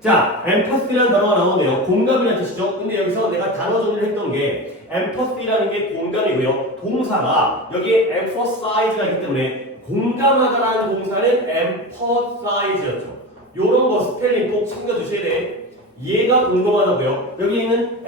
자, empathy라는 단어가 나오네요. 공감이라는 뜻이죠. 근데 여기서 내가 단어 정리를 했던 게 empathy라는 게 공감이고요. 동사가 여기에 emphasize가 있기 때문에 공감하다라는 동사는 empathize였죠. 요런 거 스펠링 꼭 챙겨주셔야 돼. 얘가 궁금하다고요. 여기 있는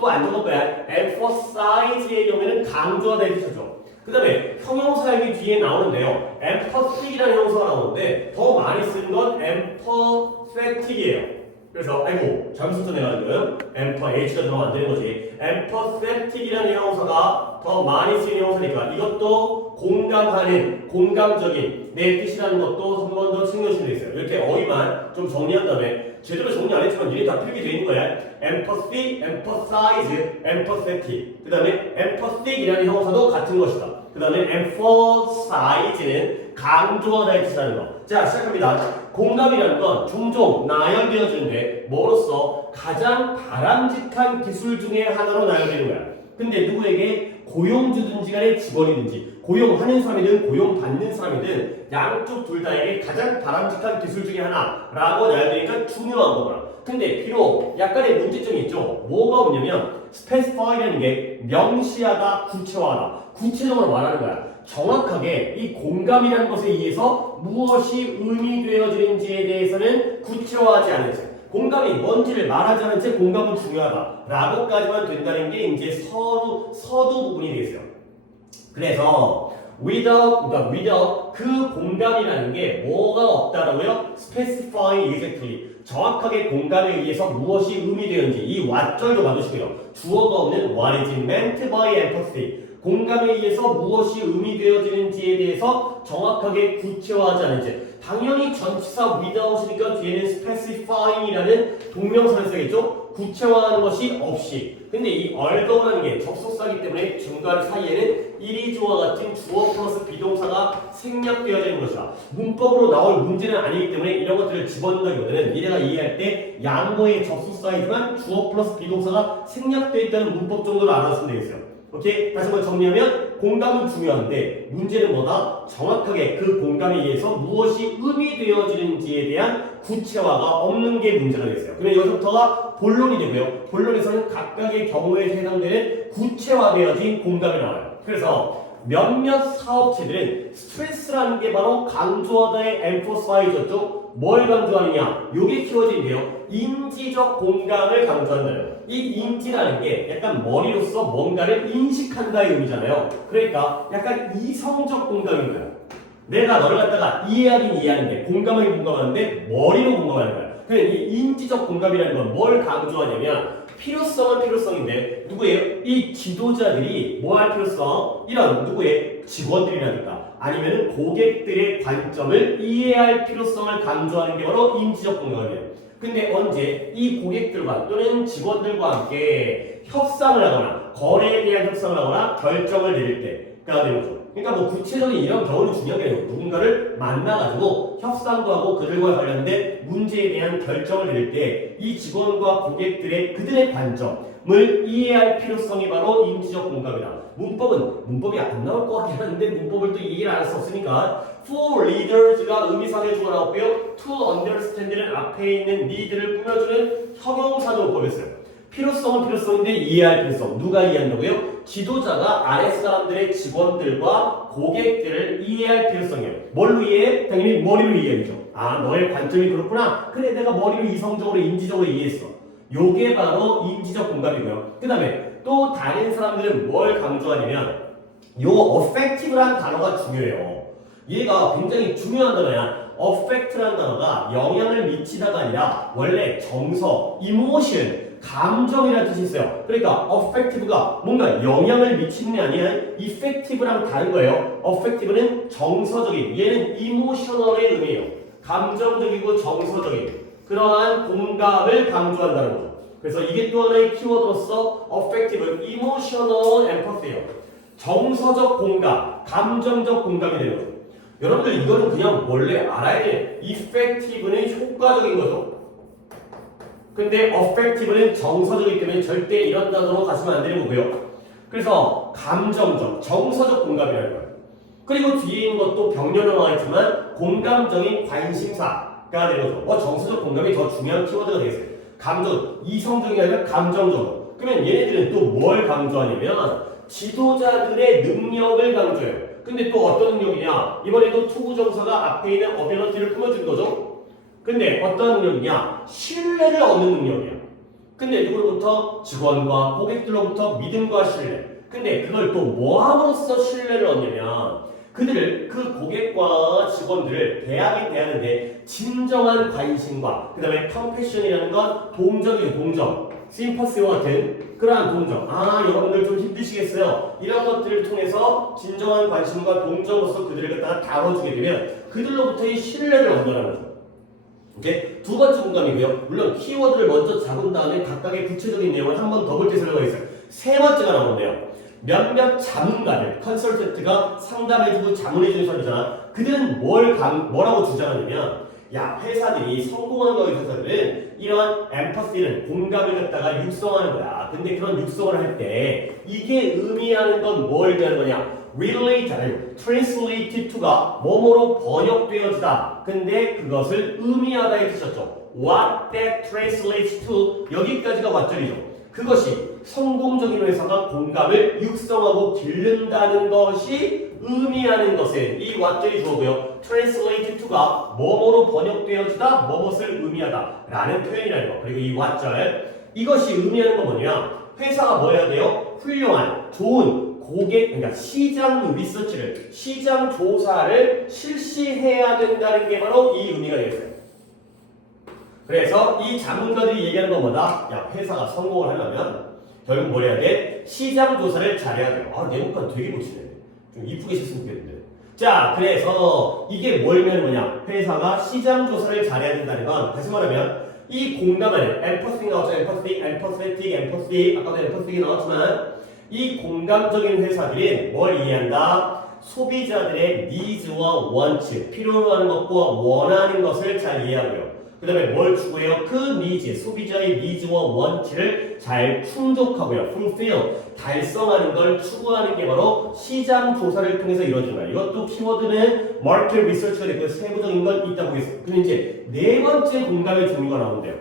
또 안 적을 거야. emphasize의 경우에는 강조하다 이렇게 쳤죠. 그 다음에 형용사 여기 뒤에 나오는데요. empathy라는 형용사가 나오는데 더 많이 쓰는 건 empathetic이에요. 그래서 아이고 잠수 떠내가지고요. H가 들어가면 안 되는 거지. empathetic이라는 형용사가 더 많이 쓰이는 형용사니까 이것도 공감하는, 공감적인 내 뜻이라는 것도 한 번 더 챙겨주시면 되겠어요. 이렇게 어휘만 좀 정리한 다음에 제대로 정리 안 했지만 이게 다 필기 되어 있는 거야. empathy, empathize, empathetic. 그 다음에 empathetic이라는 형용사도 같은 것이다. 그 다음에 emphasize는 강조하다의 뜻이라는 거. 자, 시작합니다. 공감이라는 건 종종 나열되어지는데 뭐로써 가장 바람직한 기술 중에 하나로 나열되는 거야. 근데 누구에게 고용주든지 간에 직원이든지 고용하는 사람이든 고용받는 사람이든 양쪽 둘 다에게 가장 바람직한 기술 중에 하나라고 나열되니까 중요한 거구나. 근데 비록 약간의 문제점이 있죠. 뭐가 없냐면 specify라는 게 명시하다, 구체화하다. 구체적으로 말하는 거야. 정확하게 이 공감이라는 것에 의해서 무엇이 의미되어지는지에 대해서는 구체화하지 않은 채 공감이 뭔지를 말하지 않은 채 공감은 중요하다라고까지만 된다는 게 이제 서두 부분이 되겠어요. 그래서 without 그 공감이라는 게 뭐가 없다라고요? specifying exactly 정확하게 공감에 의해서 무엇이 의미되는지 이 왓절도 봐주시고요. 주어가 없는 what is meant by empathy 공감에 의해서 무엇이 의미되어지는지에 대해서 정확하게 구체화하지 않은 채 당연히 전치사 without이니까 뒤에는 specifying이라는 동명사를 써야겠죠? 구체화하는 것이 없이. 근데 이 althoughla는 게 접속사이기 때문에 중간 사이에는 이리조와 같은 주어 플러스 비동사가 생략되어야 되는 것이다. 문법으로 나올 문제는 아니기 때문에 이런 것들을 집어넣는다기보다는 니네가 이해할 때 양보의 접속사이지만 주어 플러스 비동사가 생략되어 있다는 문법 정도로 알아주시면 되겠어요. 오케이? 다시 한번 정리하면 공감은 중요한데 문제는 뭐다? 정확하게 그 공감에 의해서 무엇이 의미되어지는지에 대한 구체화가 없는 게 문제가 되겠어요. 그러면 여기서부터가 본론이 되고요. 본론에서는 각각의 경우에 해당되는 구체화되어진 공감이 나와요. 그래서 몇몇 사업체들은 스트레스라는 게 바로 강조하다의 emphasize였죠. 뭘 강조하느냐? 요게 키워드인데요. 인지적 공감을 강조한다는. 이 인지라는 게 약간 머리로서 뭔가를 인식한다의 의미잖아요. 그러니까 약간 이성적 공감인 거야. 내가 너를 갖다가 이해하긴 이해하는데 공감하긴 공감하는데 머리로 공감하는 거야. 그러니까 이 인지적 공감이라는 건 뭘 강조하냐면 필요성은 필요성인데 누구예요? 이 지도자들이 뭐 할 필요성? 이런 누구의 직원들이라든가 아니면 고객들의 관점을 이해할 필요성을 강조하는 게 바로 인지적 공감이에요. 근데 언제 이 고객들과 또는 직원들과 함께 협상을 하거나 거래에 대한 협상을 하거나 결정을 내릴 때가 되는 거죠. 그러니까 뭐 구체적인 이런 경우는 중요한 게 아니고 누군가를 만나가지고 협상도 하고 그들과 관련된 문제에 대한 결정을 내릴 때 이 직원과 고객들의 그들의 관점을 이해할 필요성이 바로 인지적 공감이다. 문법이 안 나올 것 같긴 한데 문법을 또 이해를 안 할 수 없으니까 for leaders가 의미상의 주어가 나왔고요. to understand는 앞에 있는 need를 꾸며주는 형용사도 뽑혔어요. 필요성은 필요성인데 이해할 필요성. 누가 이해한다고요? 지도자가 아랫사람들의 직원들과 고객들을 이해할 필요성이에요. 뭘로 이해해? 당연히 머리로 이해하죠. 아, 너의 관점이 그렇구나. 그래, 내가 머리로 이성적으로 인지적으로 이해했어. 요게 바로 인지적 공감이고요. 그 다음에 또 다른 사람들은 뭘 강조하냐면 요 affective라는 단어가 중요해요. 얘가 굉장히 중요한 단어야. affect라는 단어가 영향을 미치다가 아니라 원래 정서, emotion 감정이라는 뜻이 있어요. 그러니까 affective가 뭔가 영향을 미치는 게 아니라 effective랑 다른 거예요. affective는 정서적인, 얘는 emotional의 의미예요. 감정적이고 정서적인 그러한 공감을 강조한다는 거죠. 그래서 이게 또 하나의 키워드로서 affective, emotional empathy예요. 정서적 공감, 감정적 공감이 되는 거죠. 여러분들 이거는 그냥 원래 알아야 돼. effective는 효과적인 거죠. 근데 effective는 정서적이기 때문에 절대 이런 단어로 가시면 안 되는 거고요. 그래서 감정적, 정서적 공감이라는 거예요. 그리고 뒤에 있는 것도 병렬로 나와 있지만 공감적인 관심사, 가 되는 거죠. 뭐 정서적 공감이 더 중요한 키워드가 되겠어요. 감정, 이성적이 아니라 감정적으로. 그러면 얘네들은 또 뭘 강조하냐면 지도자들의 능력을 강조해요. 근데 또 어떤 능력이냐? 이번에도 투구 정사가 앞에 있는 어빌러티를 품어준 거죠. 근데 어떤 능력이냐? 신뢰를 얻는 능력이야. 근데 누구로부터? 직원과 고객들로부터 믿음과 신뢰. 근데 그걸 또 뭐함으로써 신뢰를 얻냐면 그들을 그 고객과 직원들을 대하게 대하는데 진정한 관심과 그 다음에 컴패션이라는 건 동정이죠. 동정. 심퍼시와 같은 그러한 동정. 아 여러분들 좀 힘드시겠어요. 이런 것들을 통해서 진정한 관심과 동정으로서 그들을 갖다가 다뤄주게 되면 그들로부터의 신뢰를 얻는다는 거죠. 오케이? 두 번째 공감이고요. 물론 키워드를 먼저 잡은 다음에 각각의 구체적인 내용을 한 번 더 볼 때 설명하겠어요. 세 번째가 나오는데요. 몇몇 자문가들, 컨설턴트가 상담해주고 자문해주는 사람이잖아. 그들은 뭐라고 주장하냐면 야 회사들이 성공한 거에 있어서는 이런 엠퍼시는 공감을 갖다가 육성하는 거야. 근데 그런 육성을 할 때 이게 의미하는 건 뭘 의미하는 거냐? relate 아니고 translate to가 뭐뭐로 번역되어지다. 근데 그것을 의미하다에 쓰셨죠. what that translates to 여기까지가 왓절이죠. 그것이 성공적인 회사가 공감을 육성하고 기른다는 것이 의미하는 것은 이 왓절이 주어고요. translate to가 뭐뭐로 번역되어지다 뭐뭇을 의미하다 라는 표현이라는 거. 그리고 이 왓절 이것이 의미하는 건 뭐냐? 회사가 뭐 해야 돼요? 훌륭한, 좋은 고객, 그러니까 시장 리서치를, 시장 조사를 실시해야 된다는 게 바로 이 의미가 되겠어요. 그래서 이 자문가들이 얘기하는 것보다 야 회사가 성공을 하려면 결국 뭘 해야 돼? 시장 조사를 잘해야 돼요. 아 내목감 되게 멋지네. 좀 이쁘게 썼으면 좋겠는데. 자 그래서 이게 뭘면 뭐냐? 회사가 시장 조사를 잘해야 된다는 건 다시 말하면 이 공감을 엠퍼스틱 나왔죠. 엠퍼스틱 아까도 엠퍼스틱이 나왔지만 이 공감적인 회사들이 뭘 이해한다? 소비자들의 니즈와 원칙, 필요로 하는 것과 원하는 것을 잘 이해하고요. 그 다음에 뭘 추구해요? 그 니즈, 소비자의 니즈와 원칙을 잘 충족하고요. fulfill, 달성하는 걸 추구하는 게 바로 시장 조사를 통해서 이루어지는 거예요. 이것도 키워드는 market research가 되고 세부적인 건 이따 보겠습니다. 근데 이제 네 번째 공감의 종류가 나오는데요.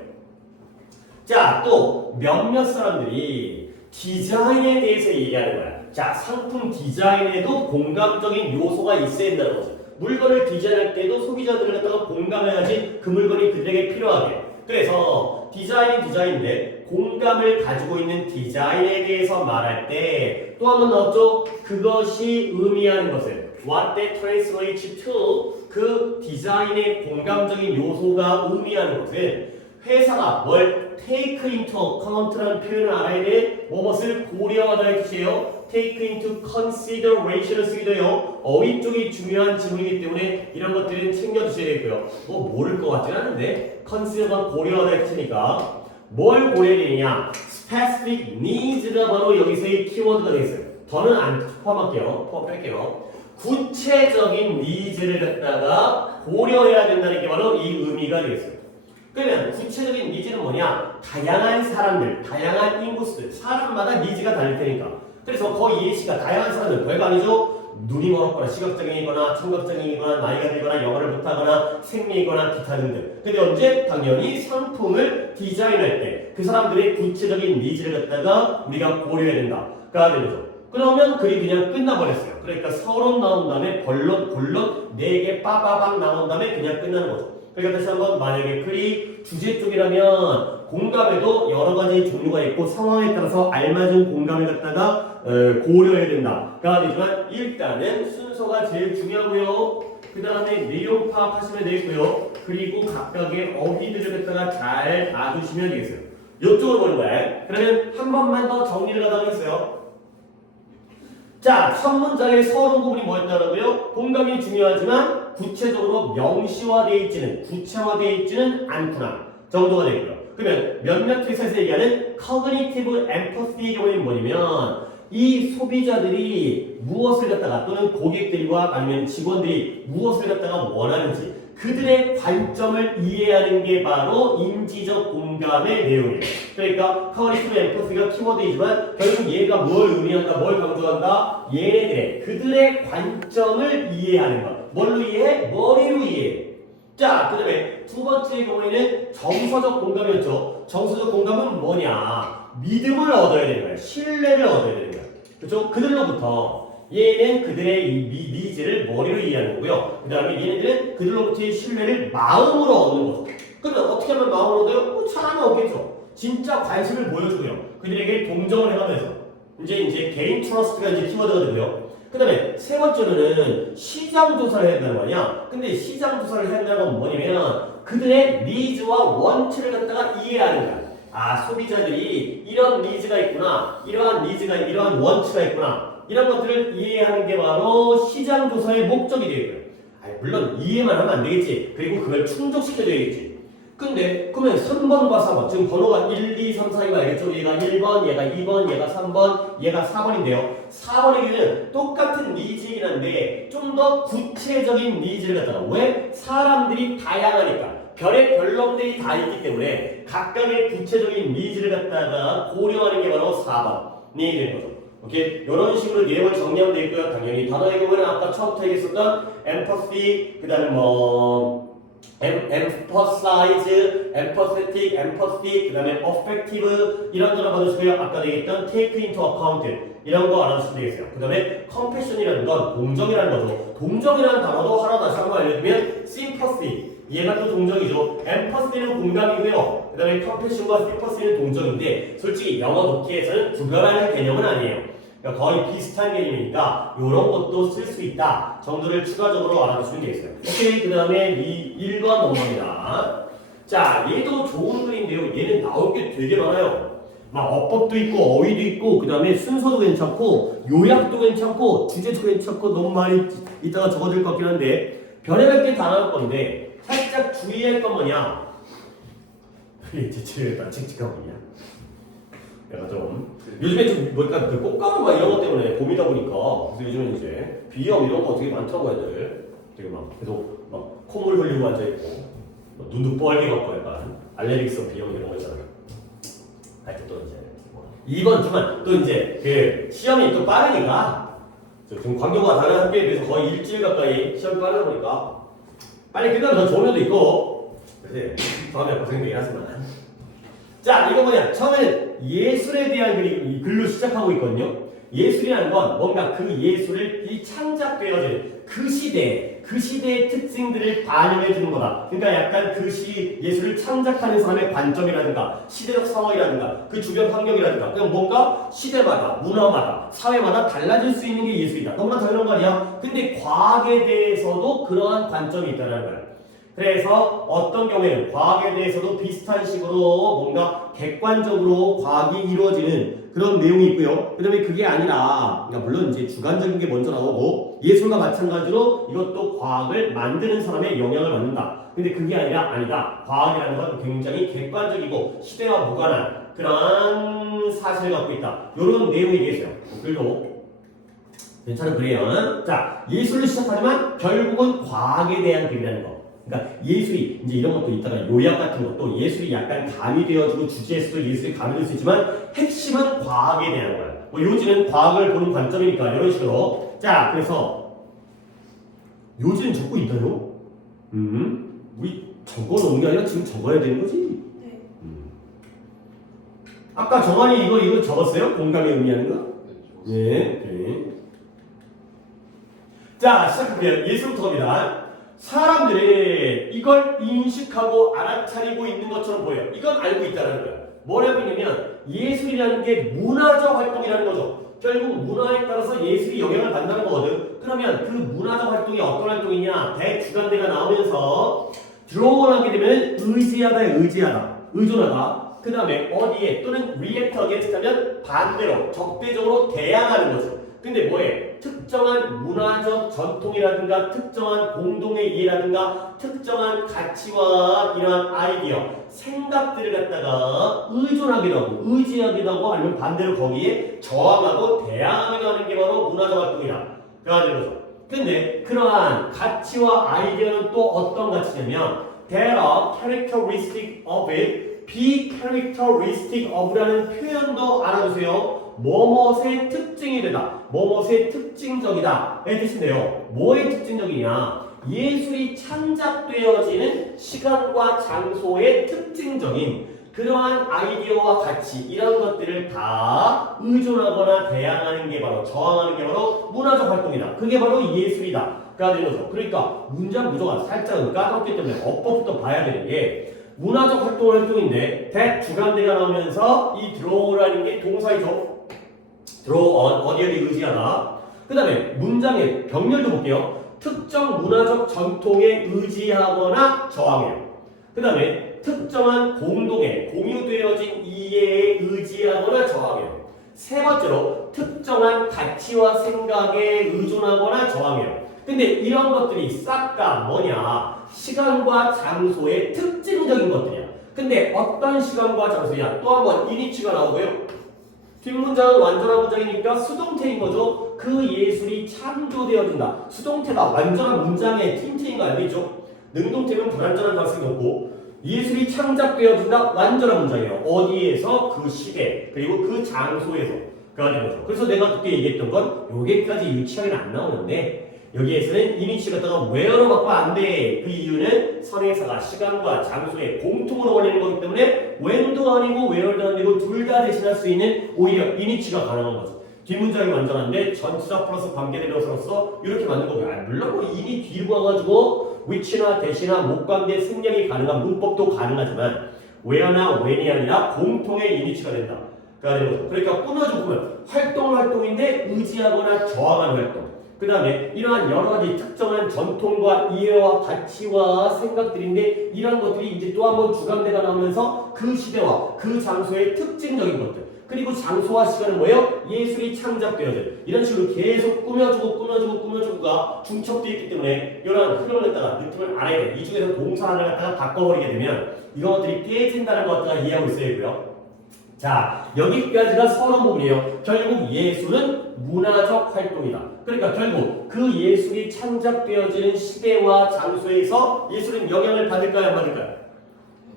자, 또 몇몇 사람들이 디자인에 대해서 얘기하는 거야. 자, 상품 디자인에도 공감적인 요소가 있어야 된다는 거죠. 물건을 디자인할 때도 소비자들을 갖다가 공감해야지 그 물건이 그들에게 필요하게. 그래서 디자인인데 공감을 가지고 있는 디자인에 대해서 말할 때 또 한 번 나왔죠? 그것이 의미하는 것은 what that translates to 그 디자인의 공감적인 요소가 의미하는 것은 회사가 뭘 take into account라는 표현을 알아야 돼. 무엇을 고려하다의 뜻이에요. take into consideration을 쓰기도 해요. 어휘 쪽이 중요한 지문이기 때문에 이런 것들은 챙겨주셔야 되고요. 뭐 모를 것 같진 않은데 consider가 고려하다의 뜻이니까 뭘 고려해야 되느냐. specific needs가 바로 여기서의 키워드가 되겠어요. 더는 안 포함할게요. 포함할게요. 구체적인 니즈를 갖다가 고려해야 된다는 게 바로 이 의미가 되겠어요. 그러면 구체적인 니즈는 뭐냐? 다양한 사람들, 다양한 인구수들, 사람마다 니즈가 다를 테니까. 그래서 거의 예시가 다양한 사람들, 별거 아니죠? 눈이 멀었거나 시각장애이거나 청각장애이거나 나이가 들거나 영어를 못하거나 생리이거나 기타 등등. 근데 언제? 당연히 상품을 디자인할 때 그 사람들의 구체적인 니즈를 갖다가 우리가 고려해야 된다가 되는 거죠. 그러면 글이 그냥 끝나버렸어요. 그러니까 서론 나온 다음에 본론 4개 빠바박 나온 다음에 그냥 끝나는 거죠. 그러니까 다시 한번 만약에 글이 주제 쪽이라면 공감에도 여러 가지 종류가 있고 상황에 따라서 알맞은 공감을 갖다가 고려해야 된다가 되지만 일단은 순서가 제일 중요하고요. 그 다음에 내용 파악하시면 되겠고요. 그리고 각각의 어휘들을 갖다가 잘 봐주시면 되겠어요. 이쪽으로 보는 거예요. 그러면 한 번만 더 정리를 하겠어요. 자, 첫 문장의 서론 부분이 뭐였다고요? 공감이 중요하지만 구체적으로 명시화되어 있지는 구체화되어 있지는 않구나 정도가 되고요. 그러면 몇몇 회사에서 얘기하는 cognitive empathy의 경우에는 뭐냐면 이 소비자들이 무엇을 갖다가 또는 고객들과 아니면 직원들이 무엇을 갖다가 원하는지 그들의 관점을 이해하는 게 바로 인지적 공감의 내용이에요. 그러니까 cognitive empathy가 키워드이지만 결국 얘가 뭘 의미한다, 뭘 강조한다? 얘네들의 그들의 관점을 이해하는 것. 뭘로 이해해? 머리로 이해해. 자, 그 다음에 두 번째 경우에는 정서적 공감이었죠. 정서적 공감은 뭐냐? 믿음을 얻어야 되는 거야. 신뢰를 얻어야 되는 거야. 그렇죠? 그들로부터 얘는 그들의 이 니즈를 머리로 이해하는 거고요. 그 다음에 얘네들은 그들로부터의 신뢰를 마음으로 얻는 거죠. 그러면 어떻게 하면 마음으로 얻어요? 뭐 잘하면 얻겠죠. 진짜 관심을 보여주고요. 그들에게 동정을 해가면서 이제 개인 트러스트가 이제 키워드가 되고요. 그 다음에 세 번째로는 시장 조사를 해야 된다는 거 아니야? 근데 시장 조사를 해야 된다는 건 뭐냐면 그들의 니즈와 원칙을 갖다가 이해하는 거야. 아, 소비자들이 이런 니즈가 있구나, 이러한 니즈가, 이러한 원칙가 있구나, 이런 것들을 이해하는 게 바로 시장 조사의 목적이 되고요. 물론 이해만 하면 안 되겠지. 그리고 그걸 충족시켜줘야겠지. 근데 그러면 3번과 4번 지금 번호가 1, 2, 3, 4가 알겠죠? 얘가 1번, 얘가 2번, 얘가 3번, 얘가 4번인데요. 4번의 경우는 똑같은 니즈이긴 한데 좀 더 구체적인 니즈를 갖다가 왜? 사람들이 다양하니까 별의 별놈들이 다 있기 때문에 각각의 구체적인 니즈를 갖다가 고려하는 게 바로 4번이 되는 거죠. 오케이? 이런 식으로 내용을 정리하면 되겠고요. 당연히 단어의 경우는 아까 처음부터 얘기했었던 empathy, 그 다음에 emphasize, empathetic, empathy, 그 다음에 affective 이런 거를 받으시고요. 아까 얘기했던 take into account 이런 거 알아두시면 되겠어요. 그 다음에 compassion이라는 건 동정이라는 거죠. 동정이라는 단어도 하나 다시 한번 알려드리면 sympathy 얘가 또 동정이죠. empathy는 공감이고요. 그 다음에 compassion과 sympathy는 동정인데 솔직히 영어 독해에서는 구별하는 개념은 아니에요. 그러니까 거의 비슷한 개념이니까 이런 것도 쓸 수 있다 정도를 추가적으로 알아두시면 되겠어요. 오케이, 그 다음에 이 1번 넘어갑니다. 자, 얘도 좋은 글인데요. 얘는 나올 게 되게 많아요. 막 어법도 있고 어휘도 있고 그 다음에 순서도 괜찮고 요약도 괜찮고 주제도 괜찮고 너무 많이 이따가 적어줄 것 같긴 한데 별의별 게 다 나올 건데 살짝 주의할 건 뭐냐? 이게 제가 칙칙하거든요. 약간 좀 요즘에 좀 뭐랄까 그 꽃가루 막 이런 것 때문에 봄이다 보니까 그래서 요즘은 이제 비염 이런 거 되게 많다고 애들 되게 막 계속 막 콧물 흘리고 앉아 있고 눈도 뻘게 갖고 약간 알레르기성 비염 이런 거 있잖아요. 하여튼 또 이제 2번 주만 또 이제 그 시험이 또 빠르니까 지금 광교가 다른 학교에 비해서 거의 일주일 가까이 시험이 빠르다 보니까 빨리 끝나면 더 좋은 면도 있고 그래서 다음에 고생되긴 하지만 자, 이거 뭐냐? 처음에는 예술에 대한 이 글로 시작하고 있거든요. 예술이라는 건 뭔가 그 예술을 이 창작되어진 그 시대의 특징들을 반영해 주는 거다. 그러니까 약간 그 예술을 창작하는 사람의 관점이라든가 시대적 상황이라든가 그 주변 환경이라든가 그냥 뭔가 시대마다 문화마다 사회마다 달라질 수 있는 게 예술이다. 너무나 당연한 거 아니야? 근데 과학에 대해서도 그러한 관점이 있다는 거야. 그래서 어떤 경우에는 과학에 대해서도 비슷한 식으로 뭔가 객관적으로 과학이 이루어지는 그런 내용이 있고요. 그 다음에 그게 아니라, 그러니까 물론 이제 주관적인 게 먼저 나오고 예술과 마찬가지로 이것도 과학을 만드는 사람의 영향을 받는다. 근데 그게 아니다. 과학이라는 건 굉장히 객관적이고 시대와 무관한 그런 사실을 갖고 있다. 이런 내용이 계세요. 글도 괜찮은 글이에요. 자, 예술을 시작하지만 결국은 과학에 대한 글이라는 거. 그러니까 예술이 이제 이런 것도 있다가 요약 같은 것도 예술이 약간 가미되어지고 주제에서도 예술이 가미될 수 있지만 핵심은 과학에 대한 거야. 뭐 요지는 과학을 보는 관점이니까 이런 식으로. 자, 그래서 요지는 적고 있나요? 우리 적어놓은 게 아니라 지금 적어야 되는 거지? 네. 아까 정한이 이거 적었어요? 공감에 의미하는 거? 예. 네. 자, 시작할게요. 예술부터 갑니다. 사람들이 이걸 인식하고 알아차리고 있는 것처럼 보여요. 이건 알고 있다는 거예요. 뭐라고 했냐면 예술이라는 게 문화적 활동이라는 거죠. 결국 문화에 따라서 예술이 영향을 받는다는 거거든. 그러면 그 문화적 활동이 어떤 활동이냐? 대주관대가 나오면서 드로우하게 되면 의존하다. 그 다음에 어디에 또는 react against 하면 반대로 적대적으로 대항하는 거죠. 근데 뭐해? 특정한 문화적 전통이라든가 특정한 공동의 이해라든가 특정한 가치와 이러한 아이디어, 생각들을 갖다가 의존하기도 하고 의지하기도 하고 아니면 반대로 거기에 저항하고 대항하기도 하는 게 바로 문화적 활동이다. 그래야 되는 거죠. 근데 그러한 가치와 아이디어는 또 어떤 가치냐면 There are characteristic of it, be characteristic of라는 표현도 알아두세요. 뭐뭇의 특징이 되다. 뭐뭇의 특징적이다. 의 뜻인데요. 뭐의 특징적이냐? 예술이 창작되어지는 시간과 장소의 특징적인 그러한 아이디어와 가치 이런 것들을 다 의존하거나 대항하는 게 바로 저항하는 게 바로 문화적 활동이다. 그게 바로 예술이다. 가 되는 거죠. 그러니까 문장 구조가 살짝은 까다롭기 때문에 어법부터 봐야 되는 게 문화적 활동인데 that 주관대가 나오면서 이 draw라는 게 동사이죠. draw 어디에 의지하다. 그 다음에 문장의 병렬도 볼게요. 특정 문화적 전통에 의지하거나 저항해요. 그 다음에 특정한 공동의 공유되어진 이해에 의지하거나 저항해요. 세 번째로 특정한 가치와 생각에 의존하거나 저항해요. 근데 이런 것들이 싹 다 뭐냐? 시간과 장소의 특징적인 것들이야. 근데 어떤 시간과 장소냐? 또 한번 이니치가 나오고요. 뒷문장은 완전한 문장이니까 수동태인 거죠. 그 예술이 창조되어진다. 수동태가 완전한 문장의 틴트인 거 알겠죠? 능동태는 불완전한 가능성이 높고 예술이 창작되어진다. 완전한 문장이에요. 어디에서? 그 시대 그리고 그 장소에서가 되는 거죠. 그래서 내가 그때 얘기했던 건 여기까지 유치하게는 안 나오는데 여기에서는 이니치 갖다가 where로 바꾸면 안 돼. 그 이유는 선행사가 시간과 장소에 공통으로 걸리는 거기 때문에 when도 아니고 where도 아니고 둘 다 대신할 수 있는 오히려 이니치가 가능한 거죠. 뒷문장이 완전한데 전치사 플러스 관계대명사로서 이렇게 만든 거고요. 물론 뭐 인이 뒤로 가가지고 which나 대시나 목관계 생략이 가능한 문법도 가능하지만 where나 when이 아니라 공통의 이니치가 된다. 가 되는 거죠. 그러니까 꾸며주면 활동인데 의지하거나 저항하는 활동. 그 다음에 이러한 여러 가지 특정한 전통과 이해와 가치와 생각들인데 이런 것들이 이제 또 한 번 주관대가 나오면서 그 시대와 그 장소의 특징적인 것들 그리고 장소와 시간은 뭐예요? 예술이 창작되어져 이런 식으로 계속 꾸며주고가 중첩되어 있기 때문에 이런 흐름을 갖다가 느낌을 알아야 돼. 이 중에서 동사 하나를 갖다가 바꿔버리게 되면 이런 것들이 깨진다는 것 갖다가 이해하고 있어야 되고요. 자, 여기까지가 서론 부분이에요. 결국 예술은 문화적 활동이다. 그러니까 결국 그 예술이 창작되어지는 시대와 장소에서 예술은 영향을 받을까요? 안 받을까요?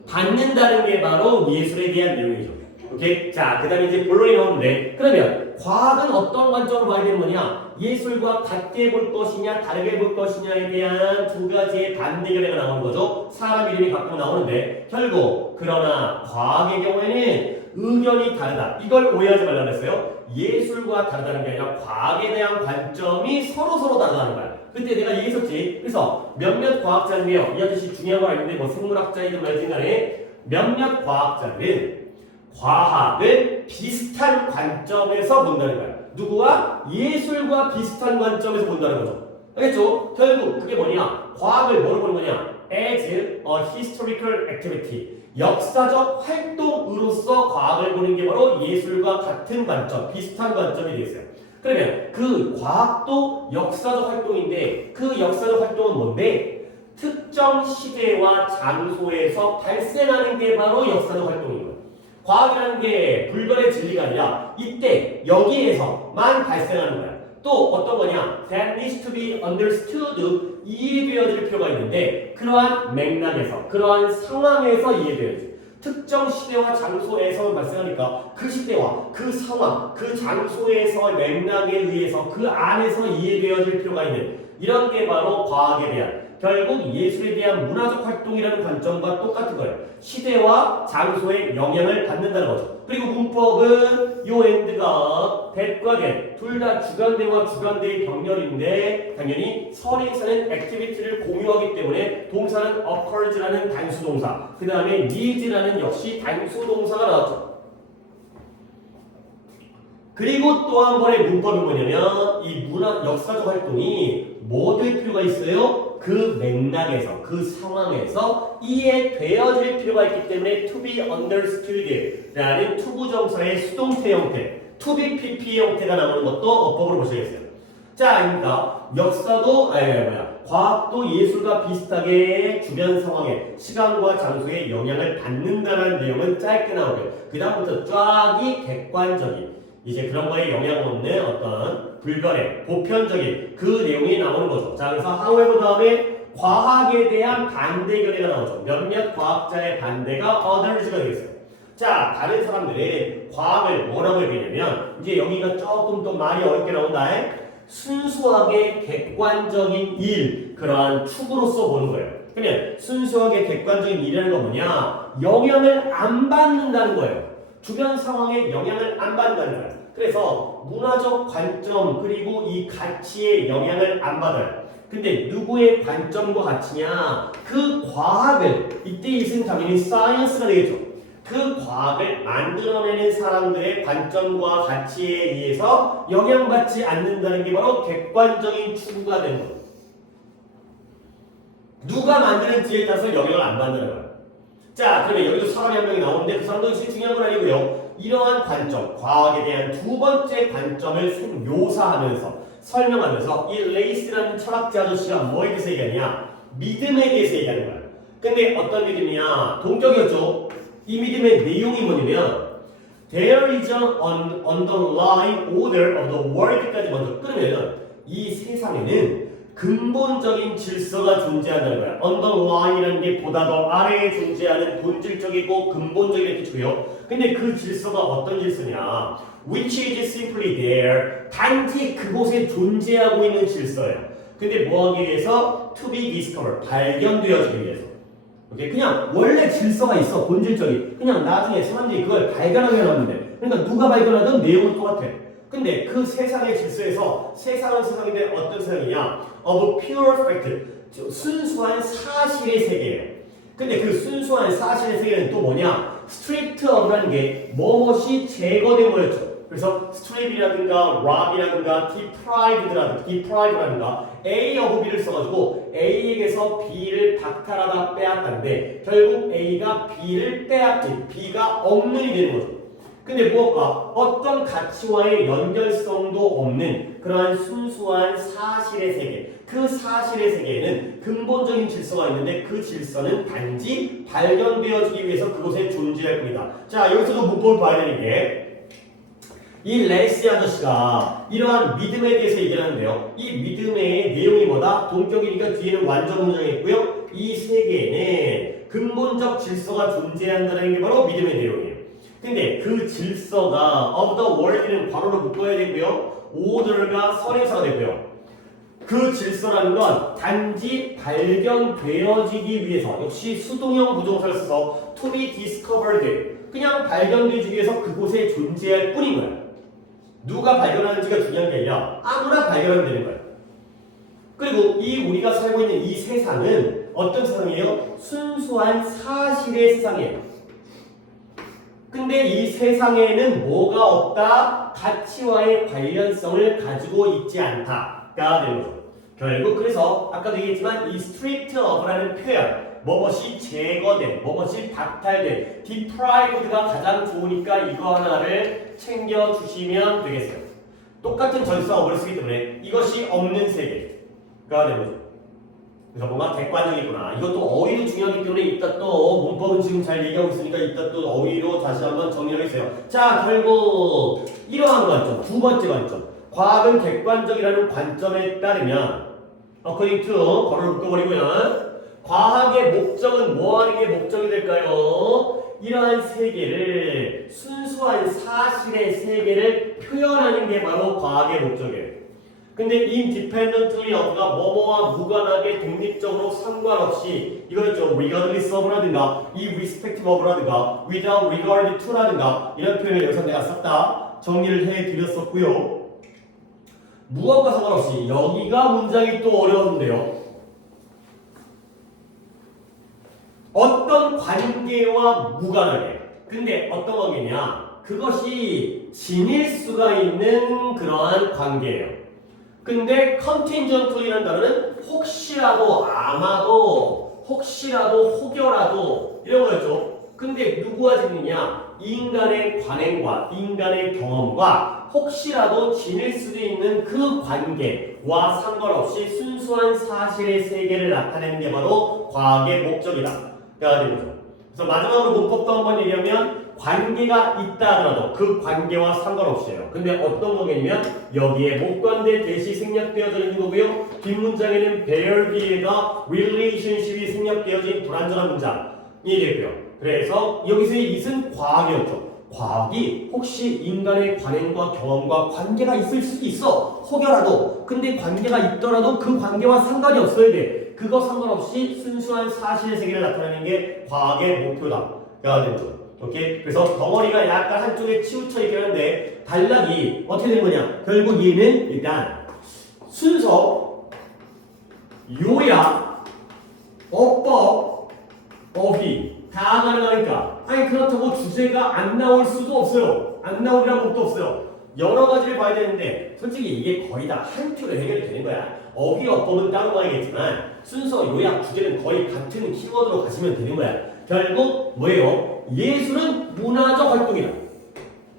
받는다는 게 바로 예술에 대한 내용이죠. 오케이? 자, 그 다음에 이제 본론이 나오는데 그러면 과학은 어떤 관점으로 봐야 되는 거냐? 예술과 같게 볼 것이냐 다르게 볼 것이냐에 대한 두 가지의 반대 견해가 나오는 거죠. 사람 이름이 가끔 나오는데 결국 그러나 과학의 경우에는 의견이 다르다. 이걸 오해하지 말라 그랬어요. 예술과 다르다는 게 아니라 과학에 대한 관점이 서로 다르다는 거야. 그때 내가 얘기했었지. 그래서 몇몇 과학자인데요. 이 아저씨 중요한 거 아닌데 뭐 생물학자이든 말든 간에 몇몇 과학자들은 과학을 비슷한 관점에서 본다는 거야. 누구와? 예술과 비슷한 관점에서 본다는 거죠. 알겠죠? 결국 그게 뭐냐? 과학을 뭐로 보는 거냐? As a historical activity. 역사적 활동으로서 과학을 보는 게 바로 예술과 같은 관점, 비슷한 관점이 되겠어요. 그러면 그 과학도 역사적 활동인데 그 역사적 활동은 뭔데? 특정 시대와 장소에서 발생하는 게 바로 역사적 활동인 거예요. 과학이라는 게 불변의 진리가 아니라 이때 여기에서만 발생하는 거야. 또 어떤 거냐? That needs to be understood. 이해되어질 필요가 있는데 그러한 맥락에서 그러한 상황에서 이해되어야지. 특정 시대와 장소에서 발생하니까 그 시대와 그 상황, 그 장소에서 맥락에 의해서 그 안에서 이해되어질 필요가 있는 이런 게 바로 과학에 대한 결국 예술에 대한 문화적 활동이라는 관점과 똑같은 거예요. 시대와 장소에 영향을 받는다는 거죠. 그리고 문법은 요 end가 that과 that 둘 다 주관대와 주관대의 병렬인데 당연히 선행사는 activity를 공유하기 때문에 동사는 occurs라는 단수동사 그 다음에 needs라는 역시 단수동사가 나왔죠. 그리고 또 한 번의 문법이 뭐냐면 이 문화 역사적 활동이 뭐 될 필요가 있어요? 그 맥락에서 그 상황에서 이해되어질 필요가 있기 때문에 to be understood 라는 투부정사의 수동태 형태 to be pp 형태가 나오는 것도 어법으로 보셔야겠어요. 자, 아닙니다. 역사도 과학도 예술과 비슷하게 주변 상황에 시간과 장소에 영향을 받는다는 내용은 짧게 나오고요. 그 다음부터 쫙이 객관적인 이제 그런 거에 영향 없는 어떤 불변의 보편적인 그 내용이 나오는 거죠. 자, 그래서 however 다음에 과학에 대한 반대 견해가 나오죠. 몇몇 과학자의 반대가 others가 되겠어요. 자, 다른 사람들은 과학을 뭐라고 얘기하냐면 이제 여기가 조금 더 말이 어렵게 나온다. 순수하게 객관적인 일, 그러한 축으로서 보는 거예요. 그러면 순수하게 객관적인 일이라는 건 뭐냐? 영향을 안 받는다는 거예요. 주변 상황에 영향을 안 받는다는 거예요. 그래서 문화적 관점 그리고 이 가치에 영향을 안 받아요. 근데 누구의 관점과 가치냐? 그 과학을, 이때 이것은 당연히 사이언스가 되겠죠. 그 과학을 만들어내는 사람들의 관점과 가치에 의해서 영향받지 않는다는 게 바로 객관적인 추구가 되는 거예요. 누가 만드는지에 따라서 영향을 안 받는 거예요. 자, 그러면 여기도 사람이 한 명이 나오는데 그 사람도 역시 중요한 건 아니고요. 이러한 관점, 과학에 대한 두 번째 관점을 묘사하면서 설명하면서 이 레이스라는 철학자 아저씨가 뭐에 대해서 얘기하냐? 믿음에 대해서 얘기하는 거예요. 근데 어떤 믿음이냐? 동격이었죠. 이 믿음의 내용이 뭐냐면 There is an underlying order of the world까지 먼저 끊으면 이 세상에는 근본적인 질서가 존재한다는 거야. underlying이라는 게 보다 더 아래에 존재하는 본질적이고 근본적인 이렇게 줘요. 근데 그 질서가 어떤 질서냐? Which is simply there. 단지 그곳에 존재하고 있는 질서예요. 근데 뭐 하기 위해서? To be discovered. 발견되어지기 위해서. 오케이? 그냥 원래 질서가 있어. 본질적인. 그냥 나중에 사람들이 그걸 발견하게 해놨는데. 그러니까 누가 발견하든 내용은 똑같아. 근데 그 세상의 질서에서 세상은 세상인데 어떤 세상이냐? Of pure fact. 순수한 사실의 세계예요. 근데 그 순수한 사실의 세계는 또 뭐냐? Stripped of라는 게 뭐뭇이 제거된 거였죠. 그래서 strip이라든가 rob이라든가 deprive라든가 A of B를 써가지고 A에게서 B를 박탈하다 빼앗다는데 결국 A가 B를 빼앗긴 B가 없는 이 되는 거죠. 근데 무엇과 어떤 가치와의 연결성도 없는 그러한 순수한 사실의 세계. 그 사실의 세계에는 근본적인 질서가 있는데 그 질서는 단지 발견되어지기 위해서 그곳에 존재할 뿐이다. 자, 여기서도 문법을 봐야 되는 게 이 레이스 아저씨가 이러한 믿음에 대해서 얘기를 하는데요. 이 믿음의 내용이 뭐다? 동격이니까 뒤에는 완전 문장이 있고요. 이 세계에는 근본적 질서가 존재한다는 게 바로 믿음의 내용이에요. 근데 그 질서가 of the world는 괄호로 묶어야 되고요. order가 선행사가 되고요. 그 질서라는 건 단지 발견되어지기 위해서 역시 수동형 부정사를 써서 to be discovered 그냥 발견되기 위해서 그곳에 존재할 뿐인 거야. 누가 발견하는지가 중요한 게 아니라 아무나 발견하면 되는 거야. 그리고 이 우리가 살고 있는 이 세상은 어떤 세상이에요? 순수한 사실의 세상이에요. 근데 이 세상에는 뭐가 없다? 가치와의 관련성을 가지고 있지 않다가 되는 거죠. 결국 그래서 아까도 얘기했지만 이 stripped of라는 표현 뭐뭇이 제거된, 뭐뭇이 박탈된 deprived가 가장 좋으니까 이거 하나를 챙겨주시면 되겠어요. 똑같은 전치사어를 쓰기 때문에 이것이 없는 세계가 되는 거죠. 그래서 뭔가 객관적이구나. 이것도 어휘도 중요하기 때문에 이따 또 문법은 지금 잘 얘기하고 있으니까 이따 또 어휘로 다시 한번 정리하겠어요. 자, 결국 이러한 관점, 두 번째 관점. 과학은 객관적이라는 관점에 따르면 according to 괄호를 묶어버리고요. 과학의 목적은 뭐 하는 게 목적이 될까요? 이러한 세계를 순수한 사실의 세계를 표현하는 게 바로 과학의 목적이에요. 근데 independently of가 뭐뭐와 무관하게 독립적으로 상관없이 이거였죠. regardless of라든가 irrespective of라든가 without regard to라든가 이런 표현을 여기서 내가 싹 다 정리를 해드렸었고요. 무엇과 상관없이 여기가 문장이 또 어려운데요. 어떤 관계와 무관하게. 근데 어떤 관계냐? 그것이 지닐 수가 있는 그러한 관계예요. 근데 contingently라는 단어는 혹시라도, 아마도, 혹시라도, 혹여라도 이런 거였죠. 근데 누구와 지느냐? 인간의 관행과 인간의 경험과 혹시라도 지닐 수도 있는 그 관계와 상관없이 순수한 사실의 세계를 나타내는 게 바로 과학의 목적이다. 그래서 마지막으로 문법도 한번 얘기하면 관계가 있다 하더라도 그 관계와 상관없이에요. 근데 어떤 관계냐면 여기에 목관대 대시 생략되어져 있는 거고요. 뒷문장에는 bear 뒤에가 relationship이 생략되어진 불완전한 문장이 되고요. 그래서 여기서의 it은 과학이었죠. 과학이 혹시 인간의 관행과 경험과 관계가 있을 수도 있어. 혹여라도. 근데 관계가 있더라도 그 관계와 상관이 없어야 돼. 그거 상관없이 순수한 사실의 세계를 나타내는 게 과학의 목표다. 가 되는 거죠. 오케이? 그래서 덩어리가 약간 한쪽에 치우쳐 있긴 한데 단락이 어떻게 되는 거냐? 결국 얘는 일단 순서, 요약, 어법, 어휘 다 가능하니까. 아니 그렇다고 주제가 안 나올 수도 없어요. 안 나오리란 것도 없어요. 여러 가지를 봐야 되는데 솔직히 이게 거의 다 한 표로 해결이 되는 거야. 어휘, 어법은 따로 봐야겠지만 순서, 요약, 주제는 거의 같은 키워드로 가시면 되는 거야. 결국 뭐예요? 예술은 문화적 활동이다.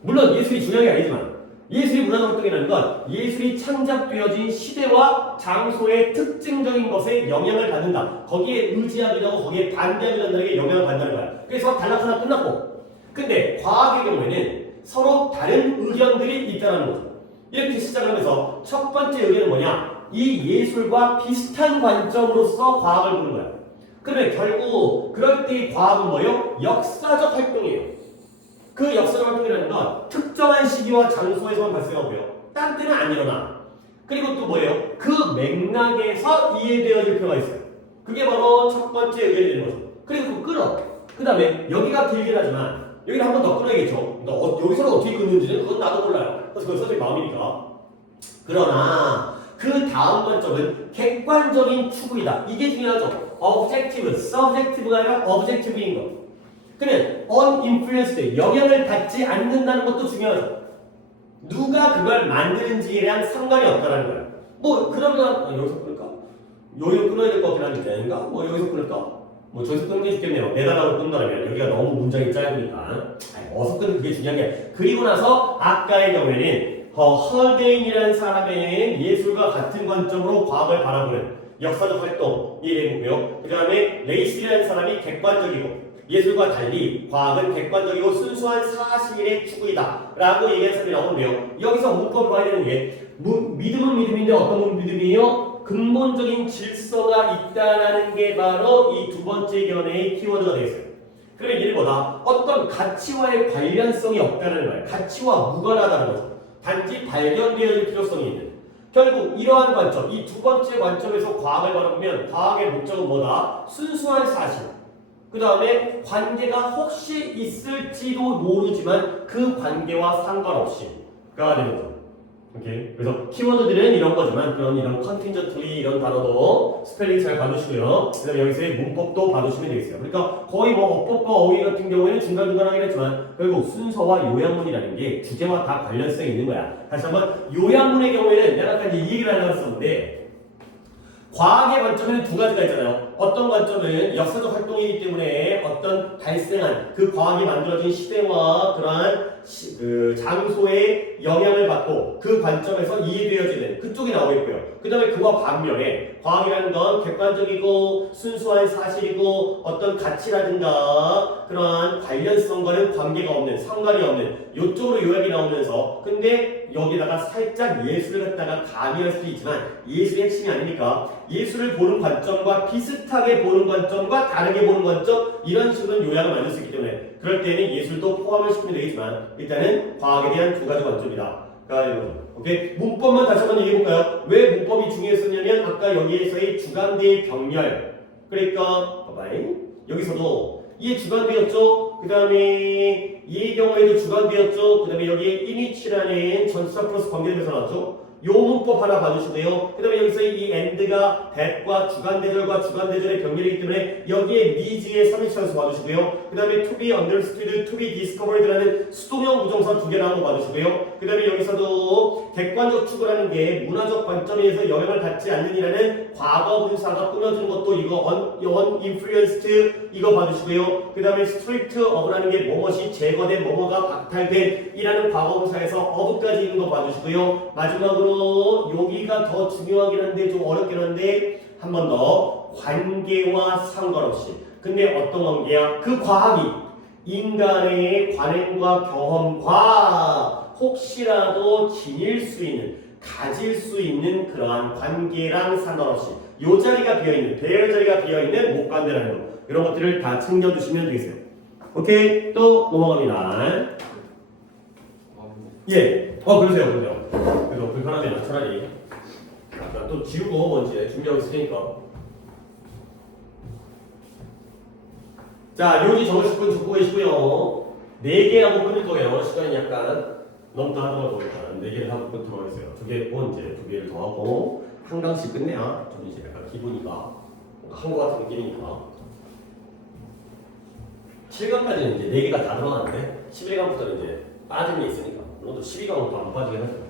물론 예술이 중요한 게 아니지만 예술이 문화적 활동이라는 건 예술이 창작되어진 시대와 장소의 특징적인 것에 영향을 받는다. 거기에 의지하기도 하고 거기에 반대하기도 한다는 게 영향을 받는다는 거야. 그래서 단락 하나 끝났고. 근데 과학의 경우에는 서로 다른 의견들이 있다는 거죠. 이렇게 시작하면서 첫 번째 의견은 뭐냐? 이 예술과 비슷한 관점으로서 과학을 보는 거야. 그러면 결국 그럴 때 과학은 뭐예요? 역사적 활동이에요. 그 역사적 활동이라는 건 특정한 시기와 장소에서만 발생하고요. 딴 때는 안 일어나. 그리고 또 뭐예요? 그 맥락에서 이해되어질 필요가 있어요. 그게 바로 첫 번째 의견이 되는 거죠. 그리고 그 끊어. 그 다음에 여기가 길긴 하지만 여기를 한 번 더 끊어야겠죠. 여기서는 어떻게 끊는지는 그건 나도 몰라요. 그래서 그건 선생님 마음이니까. 그러나 그 다음 관점은 객관적인 추구이다. 이게 중요하죠. objective, subjective가 아니라 objective인 거. 그러면 uninfluenced, 영향을 받지 않는다는 것도 중요하죠. 누가 그걸 만드는지에 대한 상관이 없다는 거야. 뭐 그러면 여기서 끊을까? 여기서 끊어야 될 것 같긴 한데 아닌가? 뭐 여기서 끊을까? 뭐 저기서 끊는 게 좋겠네요. 내달라고 끊는다면 여기가 너무 문장이 짧으니까 어서 끊는 그게 중요한 게. 그리고 나서 아까의 경우에는 헐데인이라는 사람의 예술과 같은 관점으로 과학을 바라보는 역사적 활동이 되고요. 그 다음에 레이스라는 사람이 객관적이고 예술과 달리 과학은 객관적이고 순수한 사실의 추구이다 라고 얘기하는 사람이 나오는데요. 여기서 문법을 봐야 되는 게 믿음은 믿음인데 어떤 믿음이에요? 근본적인 질서가 있다는 게 바로 이 두 번째 견해의 키워드가 되겠어요. 그러면 얘는 뭐다? 어떤 가치와의 관련성이 없다는 거예요. 가치와 무관하다는 거죠. 단지 발견되어질 필요성이 있는. 결국 이러한 관점, 이 두 번째 관점에서 과학을 바라보면 과학의 목적은 뭐다? 순수한 사실. 그 다음에 관계가 혹시 있을지도 모르지만 그 관계와 상관없이가 되는 거죠. 오케이. 그래서 키워드들은 이런 거지만 그런 이런 contingently 이런 단어도 스펠링 잘 봐두시고요. 그 다음에 여기서의 문법도 봐두시면 되겠어요. 그러니까 거의 뭐 어법과 어휘 같은 경우에는 중간중간 하긴 했지만 결국 순서와 요약문이라는 게 주제와 다 관련성이 있는 거야. 다시 한번 요약문의 경우에는 내가 아까 이 얘기를 하려고 했었는데 과학의 관점에는 두 가지가 있잖아요. 어떤 관점은 역사적 활동이기 때문에 어떤 발생한 그 과학이 만들어진 시대와 그러한 그 장소에 영향을 받고 그 관점에서 이해되어지는 그쪽이 나오고 있고요. 그 다음에 그와 반면에 과학이라는 건 객관적이고 순수한 사실이고 어떤 가치라든가 그러한 관련성과는 관계가 없는 상관이 없는 이쪽으로 요약이 나오면서 근데 여기다가 살짝 예술을 갖다가 가미할 수도 있지만 예술의 핵심이 아니니까 예술을 보는 관점과 비슷하게 보는 관점과 다르게 보는 관점 이런 식으로 요약을 만들 수 있기 때문에 그럴 때는 예술도 포함을 시키면 되겠지만 일단은 과학에 대한 두 가지 관점이다. 오케이? 문법만 다시 한번 얘기해볼까요? 왜 문법이 중요했었냐면 아까 여기에서의 주관대의 병렬 그러니까 봐봐요. 여기서도 이게 주관되었죠. 그 다음에 이 경우에도 주관되었죠. 그 다음에 여기에 이니치라는 전치사 플러스 관계대명사 나왔죠. 요 문법 하나 봐주시고요. 그 다음에 여기서 이 and가 that과 주관대절과 주관대절의 병렬이기 때문에 여기에 needs의 3인칭한수 봐주시고요. 그 다음에 to be understood, to be discovered라는 수동형 부정사 두 개 나온 거 봐주시고요. 그 다음에 여기서도 객관적 추구라는 게 문화적 관점에서 영향을 받지 않는이라는 과거 분사가 꾸며주는 것도 이거 uninfluenced 이거 봐주시고요. 그 다음에 stripped of라는 게 뭐뭇이 제거된 뭐뭐가 박탈된 이라는 과거 분사에서 of까지 있는 거 봐주시고요. 마지막으로 여기가 더 중요하긴 한데 좀 어렵긴 한데 한 번 더 관계와 상관없이 근데 어떤 관계야? 그 과학이 인간의 관행과 경험과 혹시라도 지닐 수 있는 가질 수 있는 그러한 관계랑 상관없이 요 자리가 비어있는 대열 자리가 비어있는 목관대라는 거 이런 것들을 다 챙겨주시면 되겠어요. 오케이 또 넘어갑니다. 예. 그러세요. 그래서 불편하면 차라리 약간 또 지우고 먼지 준비하고 있으니까. 자, 요지 적으실 분 적고 계시고요. 4개라고 끊을 거예요. 시간이 약간 넘다 하더라도 일단 4개를 하고 끊도록 하겠어요. 2개 번째, 2개를 더하고 한 강씩 끝내야 좀 이제 약간 기분이가 한 거 같은 느낌이니까. 7강까지는 이제 4개가 다 들어가는데 11강부터는 이제 빠진 게 있으니까 물론 또 12강은 또 안 빠지긴 하죠.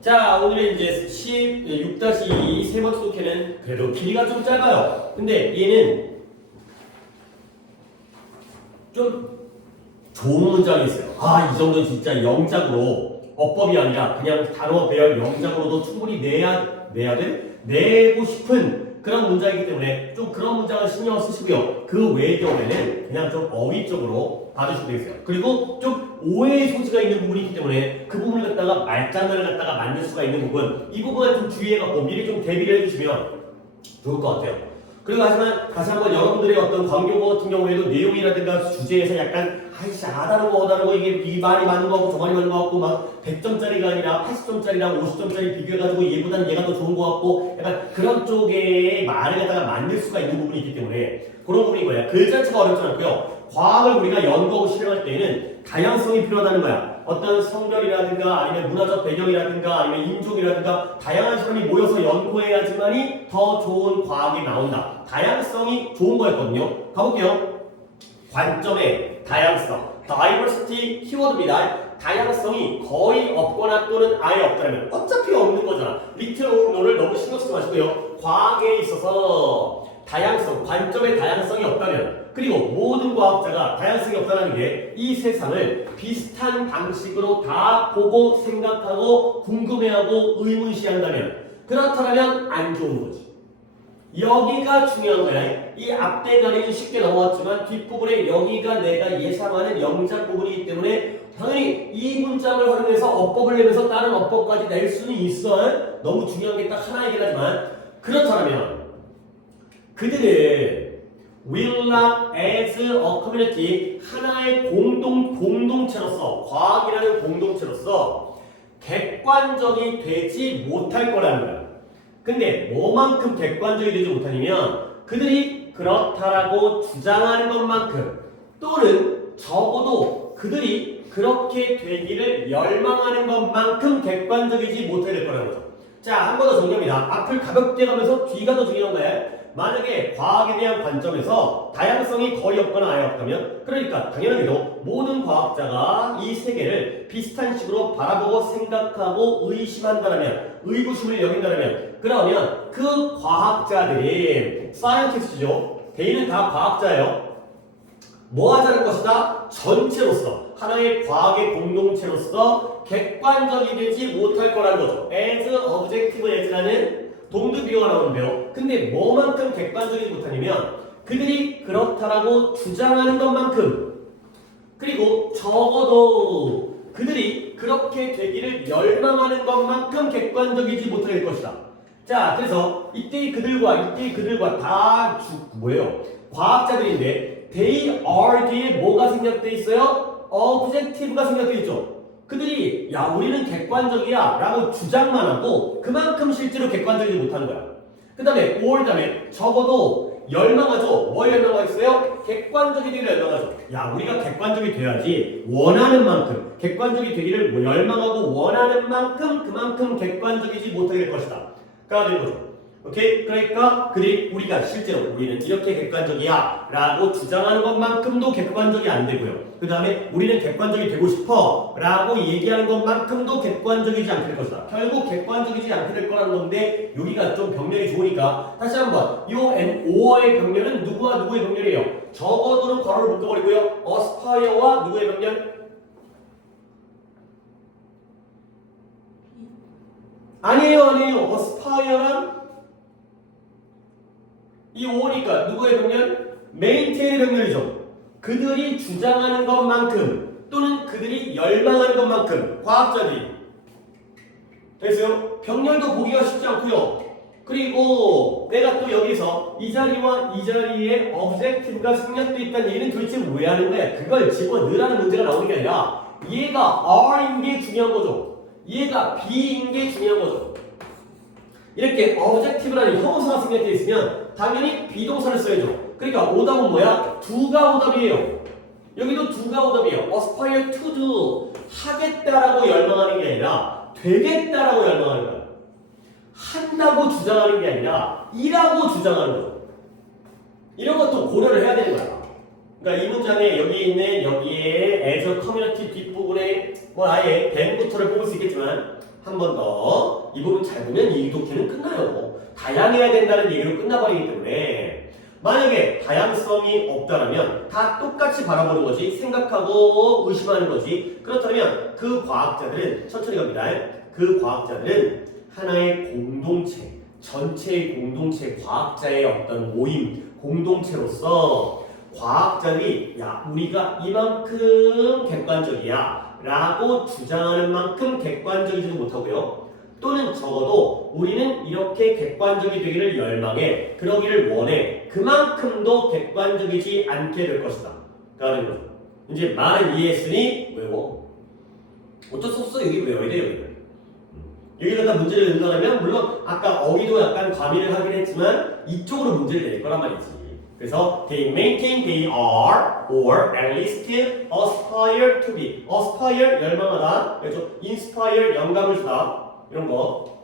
자, 오늘은 이제 6-2 세 번째 독해는 그래도 길이가 좀 짧아요. 근데 얘는 좀 좋은 문장이 있어요. 이 정도는 진짜 영작으로 어법이 아니라 그냥 단어 배열 영작으로도 충분히 내고 싶은 그런 문장이기 때문에 좀 그런 문장을 신경 쓰시고요. 그 외의 경우에는 그냥 좀 어휘 쪽으로 봐주시면 되겠어요. 그리고 좀 오해의 소지가 있는 부분이 있기 때문에 그 부분을 갖다가 말장난을 갖다가 만들 수가 있는 부분, 이 부분을 좀 주의해갖고 미리 좀 대비를 해주시면 좋을 것 같아요. 그리고 하지만 다시 한번 여러분들의 어떤 광교고 같은 경우에도 내용이라든가 주제에서 약간 다르고 이게 이 말이 맞는 거 같고 저 말이 맞는 거 같고 막 100점짜리가 아니라 80점짜리랑 50점짜리 비교해가지고 얘보다는 얘가 더 좋은 거 같고 약간 그런 쪽의 말을 갖다가 만들 수가 있는 부분이 있기 때문에 그런 부분이 뭐야? 글 자체가 어렵지 않고요. 과학을 우리가 연구하고 실험할 때에는 다양성이 필요하다는 거야. 어떤 성별이라든가 아니면 문화적 배경이라든가 아니면 인종이라든가 다양한 사람이 모여서 연구해야지만이 더 좋은 과학이 나온다. 다양성이 좋은 거였거든요. 가볼게요. 관점의 다양성. diversity 키워드입니다. 다양성이 거의 없거나 또는 아예 없다면 어차피 없는 거잖아. 리틀 오브 노를 너무 신경 쓰지 마시고요. 과학에 있어서 다양성, 관점의 다양성이 없다면 그리고 모든 과학자가 다양성이 없다는 게 이 세상을 비슷한 방식으로 다 보고 생각하고 궁금해하고 의문시한다면 그렇다면 안 좋은 거지. 여기가 중요한 거야. 이 앞대가리는 쉽게 넘어왔지만 뒷부분에 여기가 내가 예상하는 영작 부분이기 때문에 당연히 이 문장을 활용해서 어법을 내면서 다른 어법까지 낼 수는 있어. 너무 중요한 게 딱 하나이긴 하지만 그렇다면 그들은 will not as a community 하나의 공동체로서 과학이라는 공동체로서 객관적이 되지 못할 거라는 거야. 근데 뭐만큼 객관적이 되지 못하냐면 그들이 그렇다라고 주장하는 것만큼 또는 적어도 그들이 그렇게 되기를 열망하는 것만큼 객관적이지 못할 거라는 거죠. 자, 한 번 더 정리합니다. 앞을 가볍게 가면서 뒤가 더 중요한 거예요. 만약에 과학에 대한 관점에서 다양성이 거의 없거나 아예 없다면 그러니까 당연하게도 모든 과학자가 이 세계를 비슷한 식으로 바라보고 생각하고 의심한다면 의구심을 여긴다면 그러면 그 과학자들이 사이언티스트죠. 개인은 다 과학자예요. 뭐 하자는 것이다? 전체로서 하나의 과학의 공동체로서 객관적이 되지 못할 거라는 거죠. as objective as라는 동등비호가 나오는데요. 근데 뭐만큼 객관적이지 못하냐면 그들이 그렇다라고 주장하는 것만큼 그리고 적어도 그들이 그렇게 되기를 열망하는 것만큼 객관적이지 못할 것이다. 자, 그래서 이때의 그들과 다 뭐예요? 과학자들인데 they are 뒤에 뭐가 생략돼 있어요? objective가 생략돼 있죠. 그들이 야 우리는 객관적이야 라고 주장만 하고 그만큼 실제로 객관적이지 못하는 거야. 그 다음에 or 다음에 적어도 열망하죠. 뭐 열망하겠어요? 객관적이 되기를 열망하죠. 야 우리가 객관적이 돼야지 원하는 만큼 객관적이 되기를 열망하고 원하는 만큼 그만큼 객관적이지 못하게 될 것이다. 가 되는 거죠. 오케이? 그러니까 우리가 실제로 우리는 이렇게 객관적이야 라고 주장하는 것만큼도 객관적이 안 되고요. 그 다음에 우리는 객관적이 되고 싶어 라고 얘기하는 것만큼도 객관적이지 않게 될 것이다. 결국 객관적이지 않게 될 거라는 건데 여기가 좀 병렬이 좋으니까 다시 한번 요 and or의 병렬은 누구와 누구의 병렬이에요? 적어도는 괄호를 묶어버리고요. aspire와 누구의 병렬? 아니에요. aspire랑 이 5니까 누구의 병렬? maintain의 병렬이죠. 그들이 주장하는 것만큼 또는 그들이 열망하는 것만큼 과학자들이 됐어요? 병렬도 보기가 쉽지 않고요. 그리고 내가 또 여기서 이 자리와 이 자리에 objective가 생략되어 있다는 얘기는 도대체 왜 하는 거야? 그걸 집어넣으라는 문제가 나오는 게 아니라 얘가 R인 게 중요한 거죠. 얘가 B인 게 중요한 거죠. 이렇게 objective라는 형용사가 생략되어 있으면 당연히 비동사를 써야죠. 그러니까 오답은 뭐야? 두가 오답이에요. 여기도 두가 오답이에요. aspire to do 하겠다라고 열망하는 게 아니라 되겠다라고 열망하는 거야. 한다고 주장하는 게 아니라 이라고 주장하는 거죠. 이런 것도 고려를 해야 되는 거야. 그러니까 이 문장에 여기 있는 여기에 as a community 뒷부분에 뭐 아예 then부터를 뽑을 수 있겠지만 한 번 더 이 부분 잘 보면 이 독해는 끝나요. 다양해야 된다는 얘기로 끝나버리기 때문에 만약에 다양성이 없다면 다 똑같이 바라보는 거지 생각하고 의심하는 거지 그렇다면 그 과학자들은 천천히 갑니다. 그 과학자들은 하나의 공동체 전체의 공동체 과학자의 어떤 모임 공동체로서 과학자들이 야 우리가 이만큼 객관적이야 라고 주장하는 만큼 객관적이지도 못하고요. 또는 적어도 우리는 이렇게 객관적이 되기를 열망해 그러기를 원해 그만큼도 객관적이지 않게 될 것이다 라는 거죠. 이제 말은 이해했으니 외워. 어쩔 수 없어. 여기 외워야 돼. 여기다가 문제를 응당하면 물론 아까 어휘도 약간 과밀을 하긴 했지만 이쪽으로 문제를 낼 거란 말이지. 그래서 they maintain they are or at least aspire to be. aspire 열망하다. 그렇죠? inspire 영감을 주다. 이런 거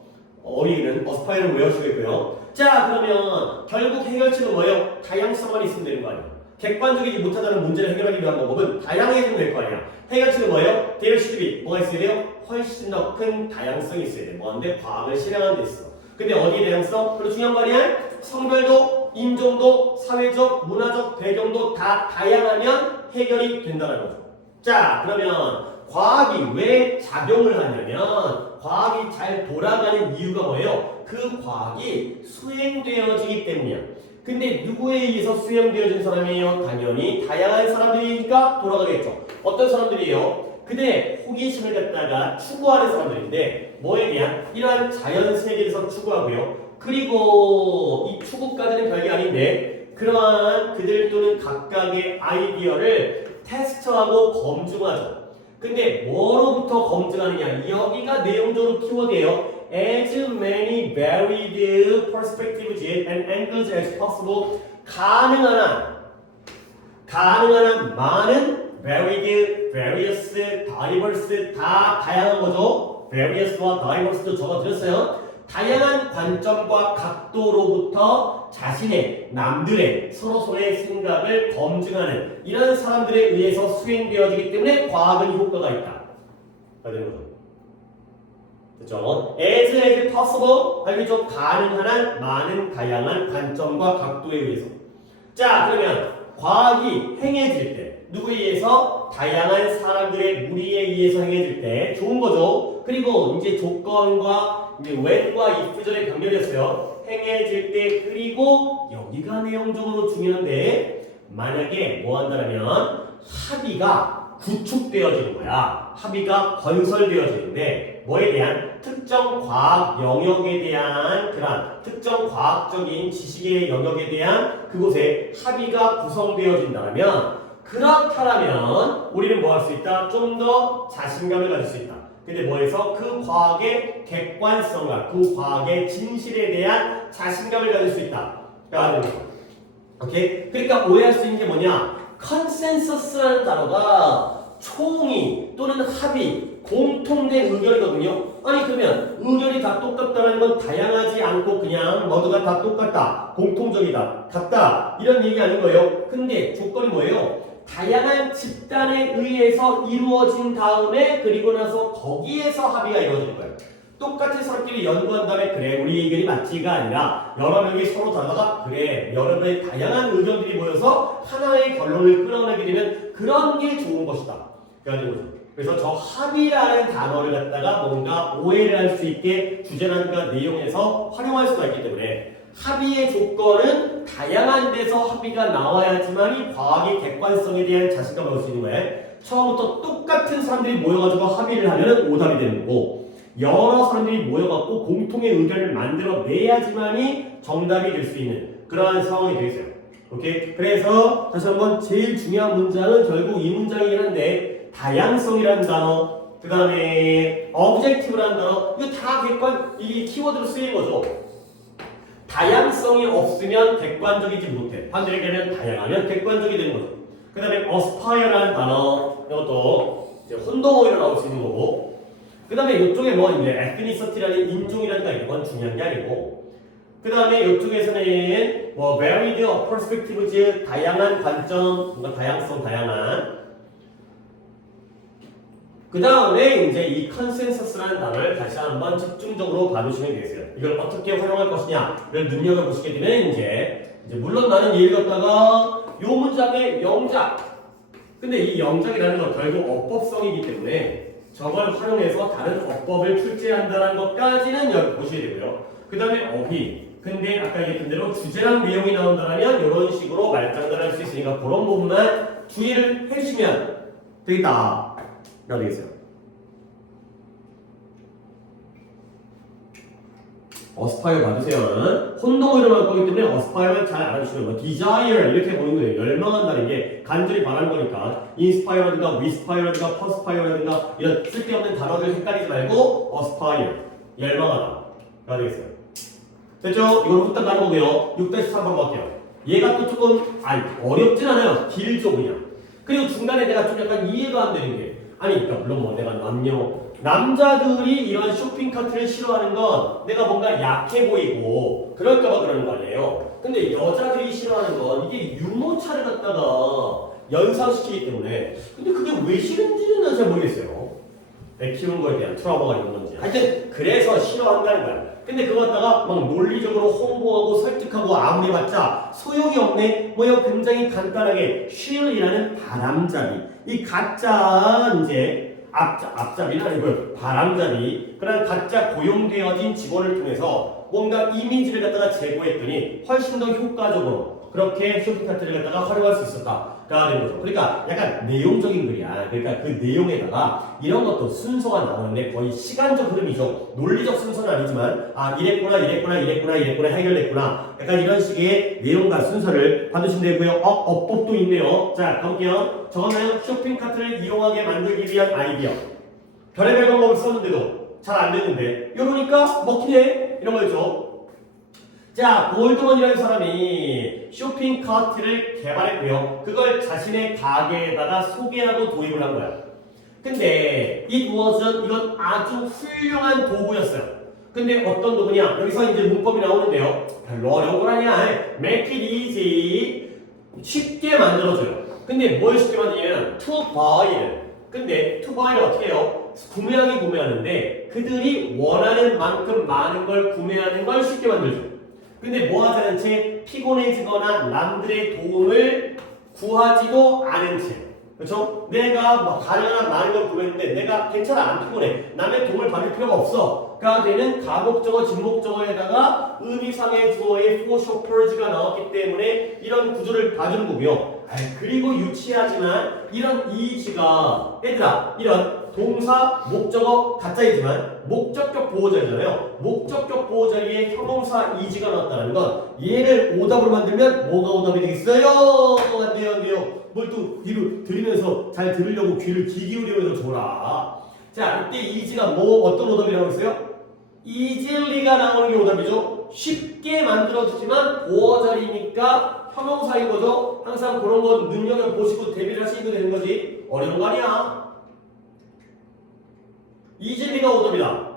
어휘는 aspire를 외워주겠고요. 자 그러면 결국 해결책은 뭐예요? 다양성만 있으면 되는 거 아니에요. 객관적이지 못하다는 문제를 해결하기 위한 방법은 다양해지면 될 거 아니야. 해결책은 뭐예요? there should be 뭐가 있어야 돼요? 훨씬 더 큰 다양성이 있어야 돼. 뭐한데 과학을 실행하는 데 있어. 근데 어디에 다양성? 별로 중요한 거 아니야? 성별도, 인종도, 사회적, 문화적 배경도 다 다양하면 해결이 된다는 거죠. 자 그러면 과학이 왜 작용을 하냐면 과학이 잘 돌아가는 이유가 뭐예요? 그 과학이 수행되어지기 때문이야. 근데 누구에 의해서 수행되어진 사람이에요? 당연히 다양한 사람들이니까 돌아가겠죠. 어떤 사람들이에요? 그들의 호기심을 갖다가 추구하는 사람들인데 뭐에 대한 이러한 자연 세계에서 추구하고요. 그리고 이 추구까지는 별게 아닌데 그러한 그들 또는 각각의 아이디어를 테스트하고 검증하죠. 근데 뭐로부터 검증하느냐? 여기가 내용적으로 키워드예요. As many varied perspectives and angles as possible. 가능한 한 많은 varied, various, diverse 다 다양한 거죠. various와 diverse도 적어드렸어요. 다양한 관점과 각도로부터 자신의, 남들의, 서로서로의 생각을 검증하는 이런 사람들에 의해서 수행되어지기 때문에 과학은 효과가 있다. 라는 거죠. 그렇죠? as possible 알겠죠? 가능한 한 많은 다양한 관점과 각도에 의해서. 자, 그러면 과학이 행해질 때 누구에 의해서? 다양한 사람들의 무리에 의해서 행해질 때 좋은 거죠. 그리고 이제 조건과 이제 when과 if절의 병렬이었어요. 행해질 때 그리고 여기가 내용적으로 중요한데 만약에 뭐 한다면 합의가 구축되어지는 거야. 합의가 건설되어지는데 뭐에 대한 특정 과학 영역에 대한 그런 특정 과학적인 지식의 영역에 대한 그곳에 합의가 구성되어진다면 그렇다면 우리는 뭐 할 수 있다? 좀 더 자신감을 가질 수 있다. 근데 뭐해서 그 과학의 객관성과 그 과학의 진실에 대한 자신감을 가질 수 있다. 라는 거. 오케이? 그러니까 오해할 수 있는 게 뭐냐? 컨센서스라는 단어가 총의 또는 합의, 공통된 의견이거든요. 아니 그러면 의견이 다 똑같다는 건 다양하지 않고 그냥 모두가 다 똑같다, 공통적이다, 같다 이런 얘기 아닌 거예요. 근데 조건이 뭐예요? 다양한 집단에 의해서 이루어진 다음에 그리고 나서 거기에서 합의가 이루어질 거예요. 똑같은 사람끼리 연구한 다음에 그래 우리 의견이 맞지가 아니라 여러 명이 서로 다르다가 그래 여러 명의 다양한 의견들이 모여서 하나의 결론을 끌어내게 되면 그런 게 좋은 것이다. 그래서 그래서 저 합의라는 단어를 갖다가 뭔가 오해를 할 수 있게 주제란과 내용에서 활용할 수가 있기 때문에 합의의 조건은 다양한 데서 합의가 나와야지만 이 과학의 객관성에 대한 자신감을 얻을 수 있는 거예요. 처음부터 똑같은 사람들이 모여가지고 합의를 하면 오답이 되는 거고 여러 사람들이 모여갖고 공통의 의견을 만들어내야지만이 정답이 될 수 있는 그러한 상황이 되어 있어요. 오케이? 그래서 다시 한번 제일 중요한 문장은 결국 이 문장이긴 한데 다양성이라는 단어 그 다음에 objective라는 단어 이거 다 이 키워드로 쓰이는 거죠. 다양성이 없으면 객관적이지 못해. 반대로 얘기하면 다양하면 객관적이 되는 거죠. 그 다음에 aspire라는 단어 이것도 이제 혼동어로 나올 수 있는 거고 그 다음에 이쪽에 뭐 이제 ethnicity라는 인종이라든가 이런 건 중요한 게 아니고 그 다음에 이쪽에서는 뭐 varied perspectives 다양한 관점 뭔가 다양성 다양한 그 다음에 이제 이 컨센서스라는 단어를 다시 한번 집중적으로 봐주시면 되겠어요. 이걸 어떻게 활용할 것이냐를 눈여겨보시게 되면 이제 물론 나는 읽었다가 요 문장의 영작 근데 이 영작이라는 건 결국 어법성이기 때문에 저걸 활용해서 다른 어법을 출제한다는 것까지는 여기 보셔야 되고요. 그 다음에 어휘 근데 아까 얘기했던 대로 주제랑 내용이 나온다면 이런 식으로 말장난을 할 수 있으니까 그런 부분만 주의를 해주시면 되겠다. 라고 되겠어요. 어스파이어 받으세요는 혼동어를 할 거기 때문에 어스파이어만 잘 알아주시면 뭐 desire 이렇게 보는 거예요. 열망한다는 게 간절히 바라는 거니까 inspire라든가 wispire,라든가 perspire,라든가 이런 쓸데없는 단어들 헷갈리지 말고 aspire 열망하다 가 되겠어요. 됐죠? 이건 후딱 가는 거고요. 6-3번 볼게요. 얘가 또 조금 어렵진 않아요. 길죠 그냥. 그리고 중간에 내가 좀 약간 이해가 안 되는 게 그러니까 물론 뭐 내가 남자들이 이런 쇼핑카트를 싫어하는 건 내가 뭔가 약해 보이고 그럴까봐 그러는 거 아니에요. 근데 여자들이 싫어하는 건 이게 유모차를 갖다가 연상시키기 때문에 근데 그게 왜 싫은지는 난 잘 모르겠어요. 애 키우는 거에 대한 트라우마가 있는 건지 하여튼 그래서 싫어한다는 거야. 근데 그거 갖다가 막 논리적으로 홍보하고 설득하고 아무리 해봤자 소용이 없네. 뭐요? 굉장히 간단하게 쉴이라는 바람잡이 이 가짜 이제 앞잡이는 아니고요. 바람잡이 그런 가짜 고용되어진 직원을 통해서 뭔가 이미지를 갖다가 제고했더니 훨씬 더 효과적으로 그렇게 쇼핑카트를 갖다가 활용할 수 있었다가 되는 거죠. 그러니까 약간 내용적인 글이야. 그러니까 그 내용에다가 이런 것도 순서가 나오는데 거의 시간적 흐름이죠. 논리적 순서는 아니지만 이랬구나 해결됐구나 약간 이런 식의 내용과 순서를 받으시면 되고요. 어법도 있네요. 자 가볼게요. 저거는 쇼핑카트를 이용하게 만들기 위한 아이디어. 별의별 방법을 썼는데도 잘 안 되는데 이러니까 먹히네 이런 거죠. 자, 골드먼이라는 사람이 쇼핑카트를 개발했고요. 그걸 자신의 가게에다가 소개하고 도입을 한 거야. 근데 이건 아주 훌륭한 도구였어요. 근데 어떤 도구냐? 여기서 이제 문법이 나오는데요. 별로 어려운 건 아니야. Make it easy. 쉽게 만들어줘요. 근데 뭘 쉽게 만드냐면 to buy. 근데 to buy를 어떻게 해요? 구매하는데 그들이 원하는 만큼 많은 걸 구매하는 걸 쉽게 만들죠. 근데 뭐 하지 않은 채 피곤해지거나 남들의 도움을 구하지도 않은 채 그렇죠? 내가 뭐 가능한 많은 걸 구매했는데 내가 괜찮아 안 피곤해 남의 도움을 받을 필요가 없어 가 되는 가목적어 진목적어에다가 의미상의 주어의 for shoppers가 나왔기 때문에 이런 구조를 봐주는 거고요. 그리고 유치하지만 이런 이지가 얘들아 이런 동사, 목적어 가짜이지만 목적격 보호절이잖아요. 목적격 보호절에 형용사 이지가 나왔다는 건 얘를 오답으로 만들면 뭐가 오답이 되겠어요? 안 돼요. 뭘 또 귀를 들으면서 잘 들으려고 귀를 기울이면서 줘라. 자, 이때 이지가 어떤 오답이라고 했어요? easily,가 나오는 게 오답이죠. 쉽게 만들어주지만 보호절이니까 형용사인 거죠. 항상 그런 건 눈여겨보시고 대비를 하시면 되는 거지. 어려운 거 아니야. easily,가 오답이다.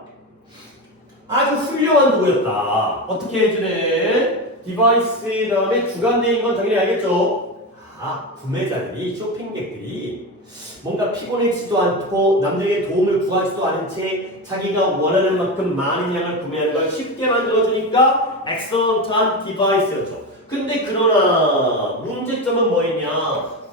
아주 훌륭한 도구였다. 어떻게 해주는 디바이스 다음에 주관대인 건 당연히 알겠죠. 구매자들이 쇼핑객들이 뭔가 피곤해지도 않고 남들에게 도움을 구하지도 않은 채 자기가 원하는 만큼 많은 양을 구매하는 걸 쉽게 만들어주니까 excellent한 디바이스였죠. 근데 그러나 문제점은 뭐였냐?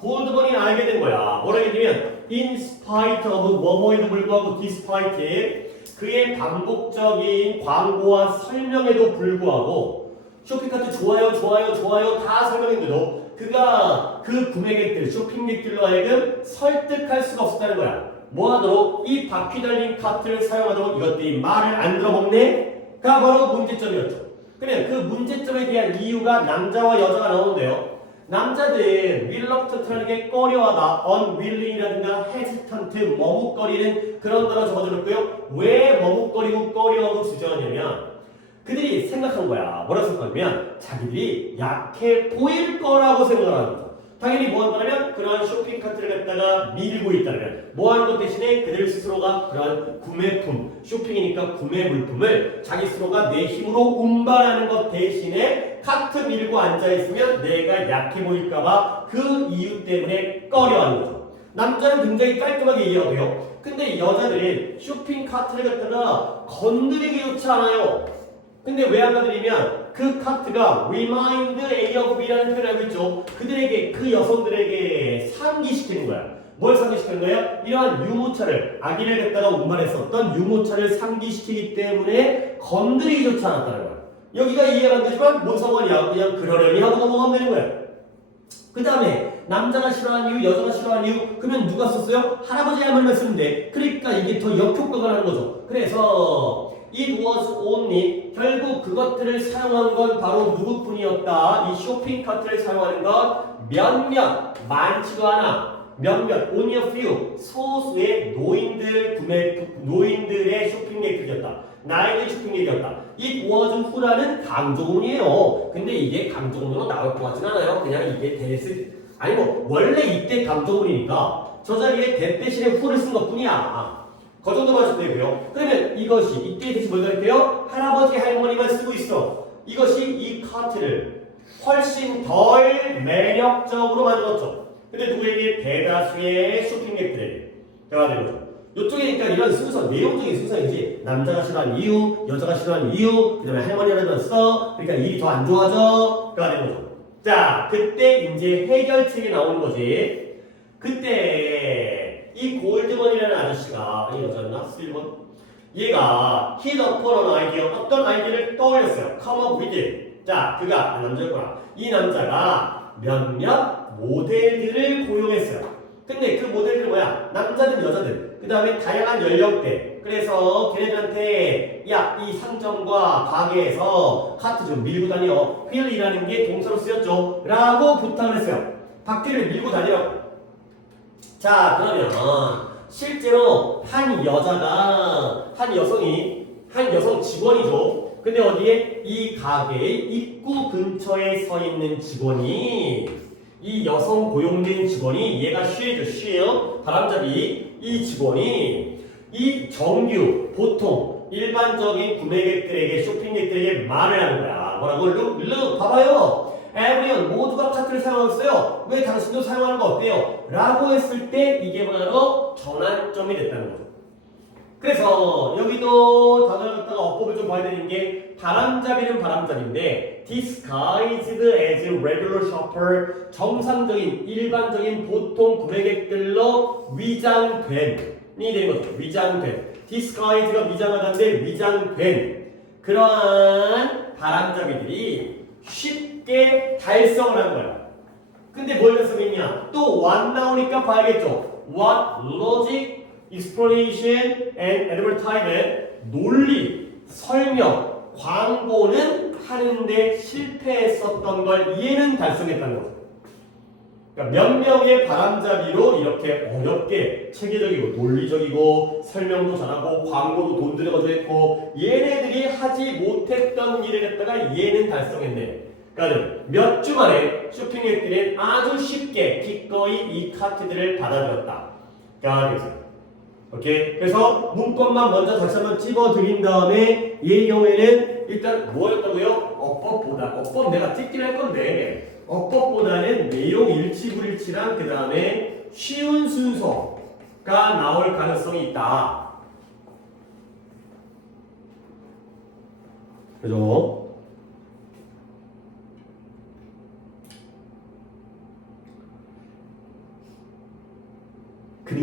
골드머니는 알게 된 거야. 뭐라 했냐면 in spite of 뭐뭐에도 불구하고 despite 그의 반복적인 광고와 설명에도 불구하고 쇼핑카트 좋아요 좋아요 좋아요 다 설명했는데도 그가 그 구매객들 쇼핑객들로 하여금 설득할 수가 없었다는 거야. 뭐하도록 이 바퀴 달린 카트를 사용하도록 이것들이 말을 안 들어먹네? 가 바로 문제점이었죠. 그냥 그 문제점에 대한 이유가 남자와 여자가 나오는데요. 남자들은 reluctant하게 꺼려하다, unwilling이라든가 hesitant, 머뭇거리는 그런 단어 적어줬고요. 왜 머뭇거리고 꺼려하고 주저하냐면 그들이 생각한 거야. 뭐라고 생각하냐면 자기들이 약해 보일 거라고 생각하는 거죠. 당연히 뭐 한다면 그런 쇼핑카트를 갖다가 밀고 있다면 뭐 하는 것 대신에 그들 스스로가 그런 구매품, 쇼핑이니까 구매 물품을 자기 스스로가 내 힘으로 운반하는 것 대신에 카트 밀고 앉아있으면 내가 약해 보일까봐 그 이유 때문에 꺼려하는 거죠. 남자는 굉장히 깔끔하게 이해가 돼요. 근데 여자들은 쇼핑카트를 갖다가 건드리기조차 않아요. 근데 왜 안 건드리면 그 카트가 remind A of B라는 표현을 알고 있죠. 그들에게 그 여성들에게 상기시키는 거야. 뭘 상기시키는 거야? 이러한 유모차를 아기를 갖다가 운반했었던 유모차를 상기시키기 때문에 건드리기조차 않았다는 거야. 여기가 이해가 안 되지만 뭔 상관이야. 그냥 그러려니 하고 넘어가면 되는 거야. 그 다음에 남자가 싫어하는 이유, 여자가 싫어하는 이유 그러면 누가 썼어요? 할아버지 할머니만 쓰는데 그러니까 이게 더 역효과가 나는 거죠. 그래서 It was only 결국 그것들을 사용한 건 바로 누구뿐이었다. 이 쇼핑카트를 사용하는 건 몇몇 많지도 않아. 몇몇 only a few 소수의 노인들의 쇼핑객들이었다. 나에게 쇼핑객이었다. It was who라는 강조문이에요. 근데 이게 강조문으로 나올 것 같진 않아요. 그냥 이게 아니 뭐 원래 이때 강조문이니까 저 자리에 that 대신에 who를 쓴 것뿐이야. 그 정도만 하시면 되고요. 그러면 이것이 이때 대신 뭘 가르쳐요? 할아버지 할머니만 쓰고 있어. 이것이 이 카트를 훨씬 덜 매력적으로 만들었죠. 근데 누구에게? 대다수의 쇼핑객들에게 대화 되는 거죠. 이쪽이니까 이런 순서, 내용적인 순서이지 남자가 싫어하는 이유, 여자가 싫어하는 이유, 그 다음에 할머니라도 써. 그러니까 일이 더 안 좋아져. 가 되는 거죠. 자, 그때 이제 해결책이 나오는 거지. 그때 이 골드먼이라는 아저씨가 이 여자였나? 스틸먼? 얘가 hit upon an idea 어떤 아이디어를 떠올렸어요. come up with it. 자, 그가 남자였구나. 이 남자가 몇몇 모델들을 고용했어요. 근데 그 모델들은 뭐야? 남자든 여자든 그 다음에 다양한 연령대. 그래서 걔네들한테 야, 이 상점과 가게에서 카트 좀 밀고 다녀. 휠이라는 게 동사로 쓰였죠. 라고 부탁을 했어요. 바퀴를 밀고 다니라고. 자, 그러면 실제로 한 여성 직원이죠. 근데 어디에? 이 가게의 입구 근처에 서 있는 직원이 이 여성 고용된 직원이 얘가 쉬죠. 바람잡이 이 직원이 이 정규 보통 일반적인 구매객들에게 쇼핑객들에게 말을 하는 거야. 뭐라고? look 봐봐요. everyone 모두가 카트를 사용하고 있어요. 왜 당신도 사용하는 거 어때요? 라고 했을 때 이게 바로 전환점이 됐다는 거죠. 그래서 여기도 단어를 갖다가 어법을 좀 봐야 되는 게 바람잡이는 바람잡이인데 disguised as regular shopper 정상적인 일반적인 보통 구매객들로 위장된이 되는 거죠. 위장된 disguised가 위장하다인데 위장된 그러한 바람잡이들이 쉽게 달성을 하는 거야. 근데 뭘 달성했냐? 또 what 나오니까 봐야겠죠. What, logic, explanation, and advertisement 논리, 설명, 광고는 하는데 실패했었던 걸 얘는 달성했다는 거죠. 그러니까 몇 명의 바람잡이로 이렇게 어렵게 체계적이고 논리적이고 설명도 잘하고 광고도 돈 들여가지고 했고 얘네들이 하지 못했던 일을 했다가 얘는 달성했네. 그러니까 몇 주 만에 쇼핑객들은 아주 쉽게 기꺼이 이 카트들을 받아들였다. 그래서 오케이. 그래서 문법만 먼저 다시 한번 찝어드린 다음에 이 경우에는 일단 뭐였다고요? 어법 내가 찍기를 할 건데 어법보다는 내용 일치불일치랑 그 다음에 쉬운 순서가 나올 가능성이 있다. 그죠?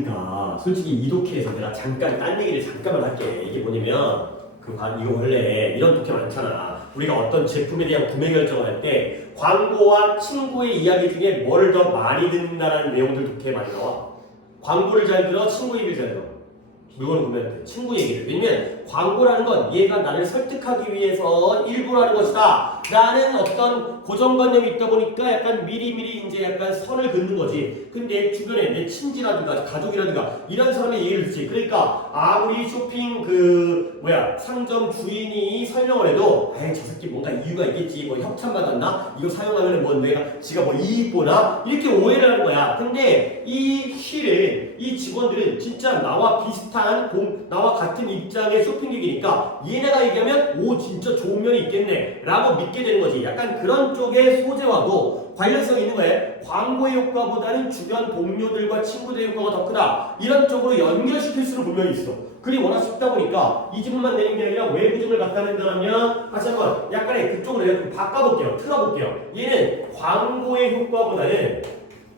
그러니까 솔직히 이 독해에서 내가 잠깐 딴 얘기를 잠깐만 할게. 이게 뭐냐면 이거 원래 이런 독해 많잖아. 우리가 어떤 제품에 대한 구매 결정을 할 때 광고와 친구의 이야기 중에 뭐를 더 많이 듣는다라는 내용들 독해에 많이 나와. 광고를 잘 들어, 친구 얘기를 잘 들어. 이거는 보면 친구 얘기를. 왜냐면 광고라는 건 얘가 나를 설득하기 위해서 일부러 하는 것이다. 라는 어떤 고정관념이 있다 보니까 약간 미리미리 이제 약간 선을 긋는 거지. 근데 주변에 내 친지라든가 가족이라든가 이런 사람의 얘기를 듣지. 그러니까 아무리 쇼핑 상점 주인이 설명을 해도 에이 저 새끼 뭔가 이유가 있겠지. 뭐 협찬 받았나? 이거 사용하면 뭐 지가 뭐 이익 보나? 이렇게 오해를 하는 거야. 근데 이 직원들은 진짜 나와 비슷한 나와 같은 입장의 쇼핑객이니까 얘네가 얘기하면 오 진짜 좋은 면이 있겠네 라고 믿게 되는 거지. 약간 그런 쪽의 소재와도 관련성이 있는 거예요. 광고의 효과보다는 주변 동료들과 친구들의 효과가 더 크다. 이런 쪽으로 연결시킬 수는 분명히 있어. 글이 워낙 쉽다 보니까 이 지문만 내는 게 아니라 외부증을 갖다 낸다면 다시 한번 약간의 그쪽으로 내가 바꿔볼게요. 틀어볼게요. 얘는 광고의 효과보다는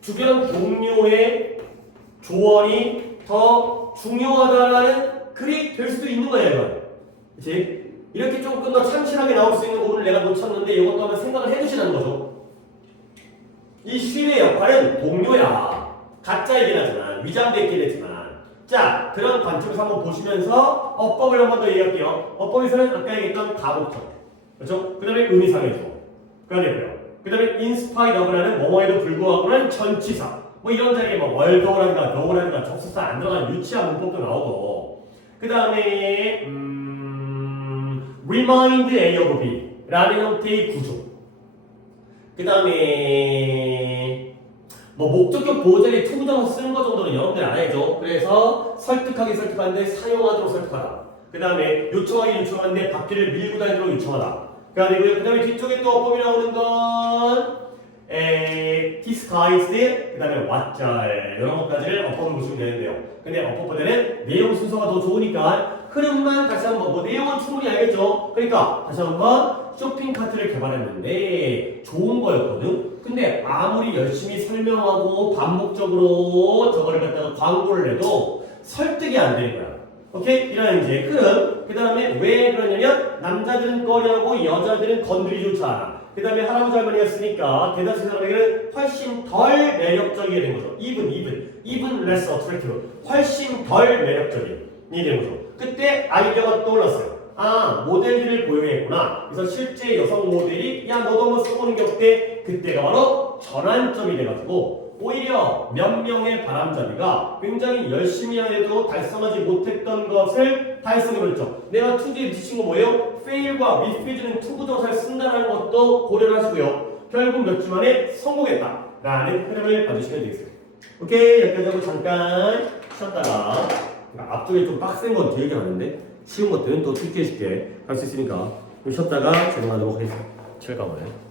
주변 동료의 조언이 더 중요하다라는 글이 될 수도 있는 거야, 이건. 그치? 이렇게 조금 더 참신하게 나올 수 있는 부분을 내가 놓쳤는데 이것도 한번 생각을 해두시라는 거죠. 이 쉬의 역할은 동료야. 가짜이긴 하지만, 위장됐긴 했지만. 자, 그런 관점에서 한번 보시면서 어법을 한 번 더 얘기할게요. 어법에서는 아까 얘기했던 다목적. 그렇죠? 그 다음에 의미상의 주어. 그가 되고요. 그 다음에 inspite of라는 뭐뭐에도 불구하고는 전치사. 뭐 이런 자리에 뭐 월더라든가 너라든가 접속사 안 들어가는 유치한 문법도 나오고. 그 다음에 remind A of B 라는 형태의 구조. 그 다음에 뭐 목적격 보호자리 투부정사 쓰는 거 정도는 여러분들 알아야죠. 그래서 설득하게 설득하는데 사용하도록 설득하다. 그 다음에 요청하게 요청하는데 바퀴를 밀고 다니도록 요청하다. 그 다음에 뒤쪽에 또 어법이 나오는 건 disguise, 그 다음에 왓잘 이런 것까지를 어법을 보시면 되는데요. 근데 어법보다는 내용 순서가 더 좋으니까 흐름만 다시 한번 뭐 내용은 충분히 알겠죠. 그러니까 다시 한번 쇼핑 카트를 개발했는데 좋은 거였거든. 근데 아무리 열심히 설명하고 반복적으로 저거를 갖다가 광고를 해도 설득이 안 되는 거야. 오케이? 이런 이제 흐름. 그 다음에 왜 그러냐면 남자들은 꺼려하고 여자들은 건드리조차 않아. 그 다음에 할아버지 할머니였으니까 대다수 사람에게는 훨씬 덜 매력적이게 된 거죠. even less attractive. 훨씬 덜 매력적인 이 된 거죠. 그때 아이디어가 떠올랐어요. 아, 모델들을 고용했구나. 그래서 실제 여성 모델이 야 너도 한번 써보는 게 어때? 그때가 바로 전환점이 돼가지고 오히려 몇 명의 바람잡이가 굉장히 열심히 해도 달성하지 못했던 것을 달성해버렸죠. 내가 투지에 미친 거 뭐예요? fail과 refuse는 투부정사를 쓴다는 것도 고려를 하시고요. 결국 몇 주 만에 성공했다라는 흐름을 봐주시면 되겠습니다. 오케이, 여기까지 하고 잠깐 쉬었다가 앞쪽에 좀 빡센 건 기억이 나는데 쉬운 것들은 또 쉽게 할 수 있으니까 좀 쉬었다가 진행하도록 하겠습니다. 7강을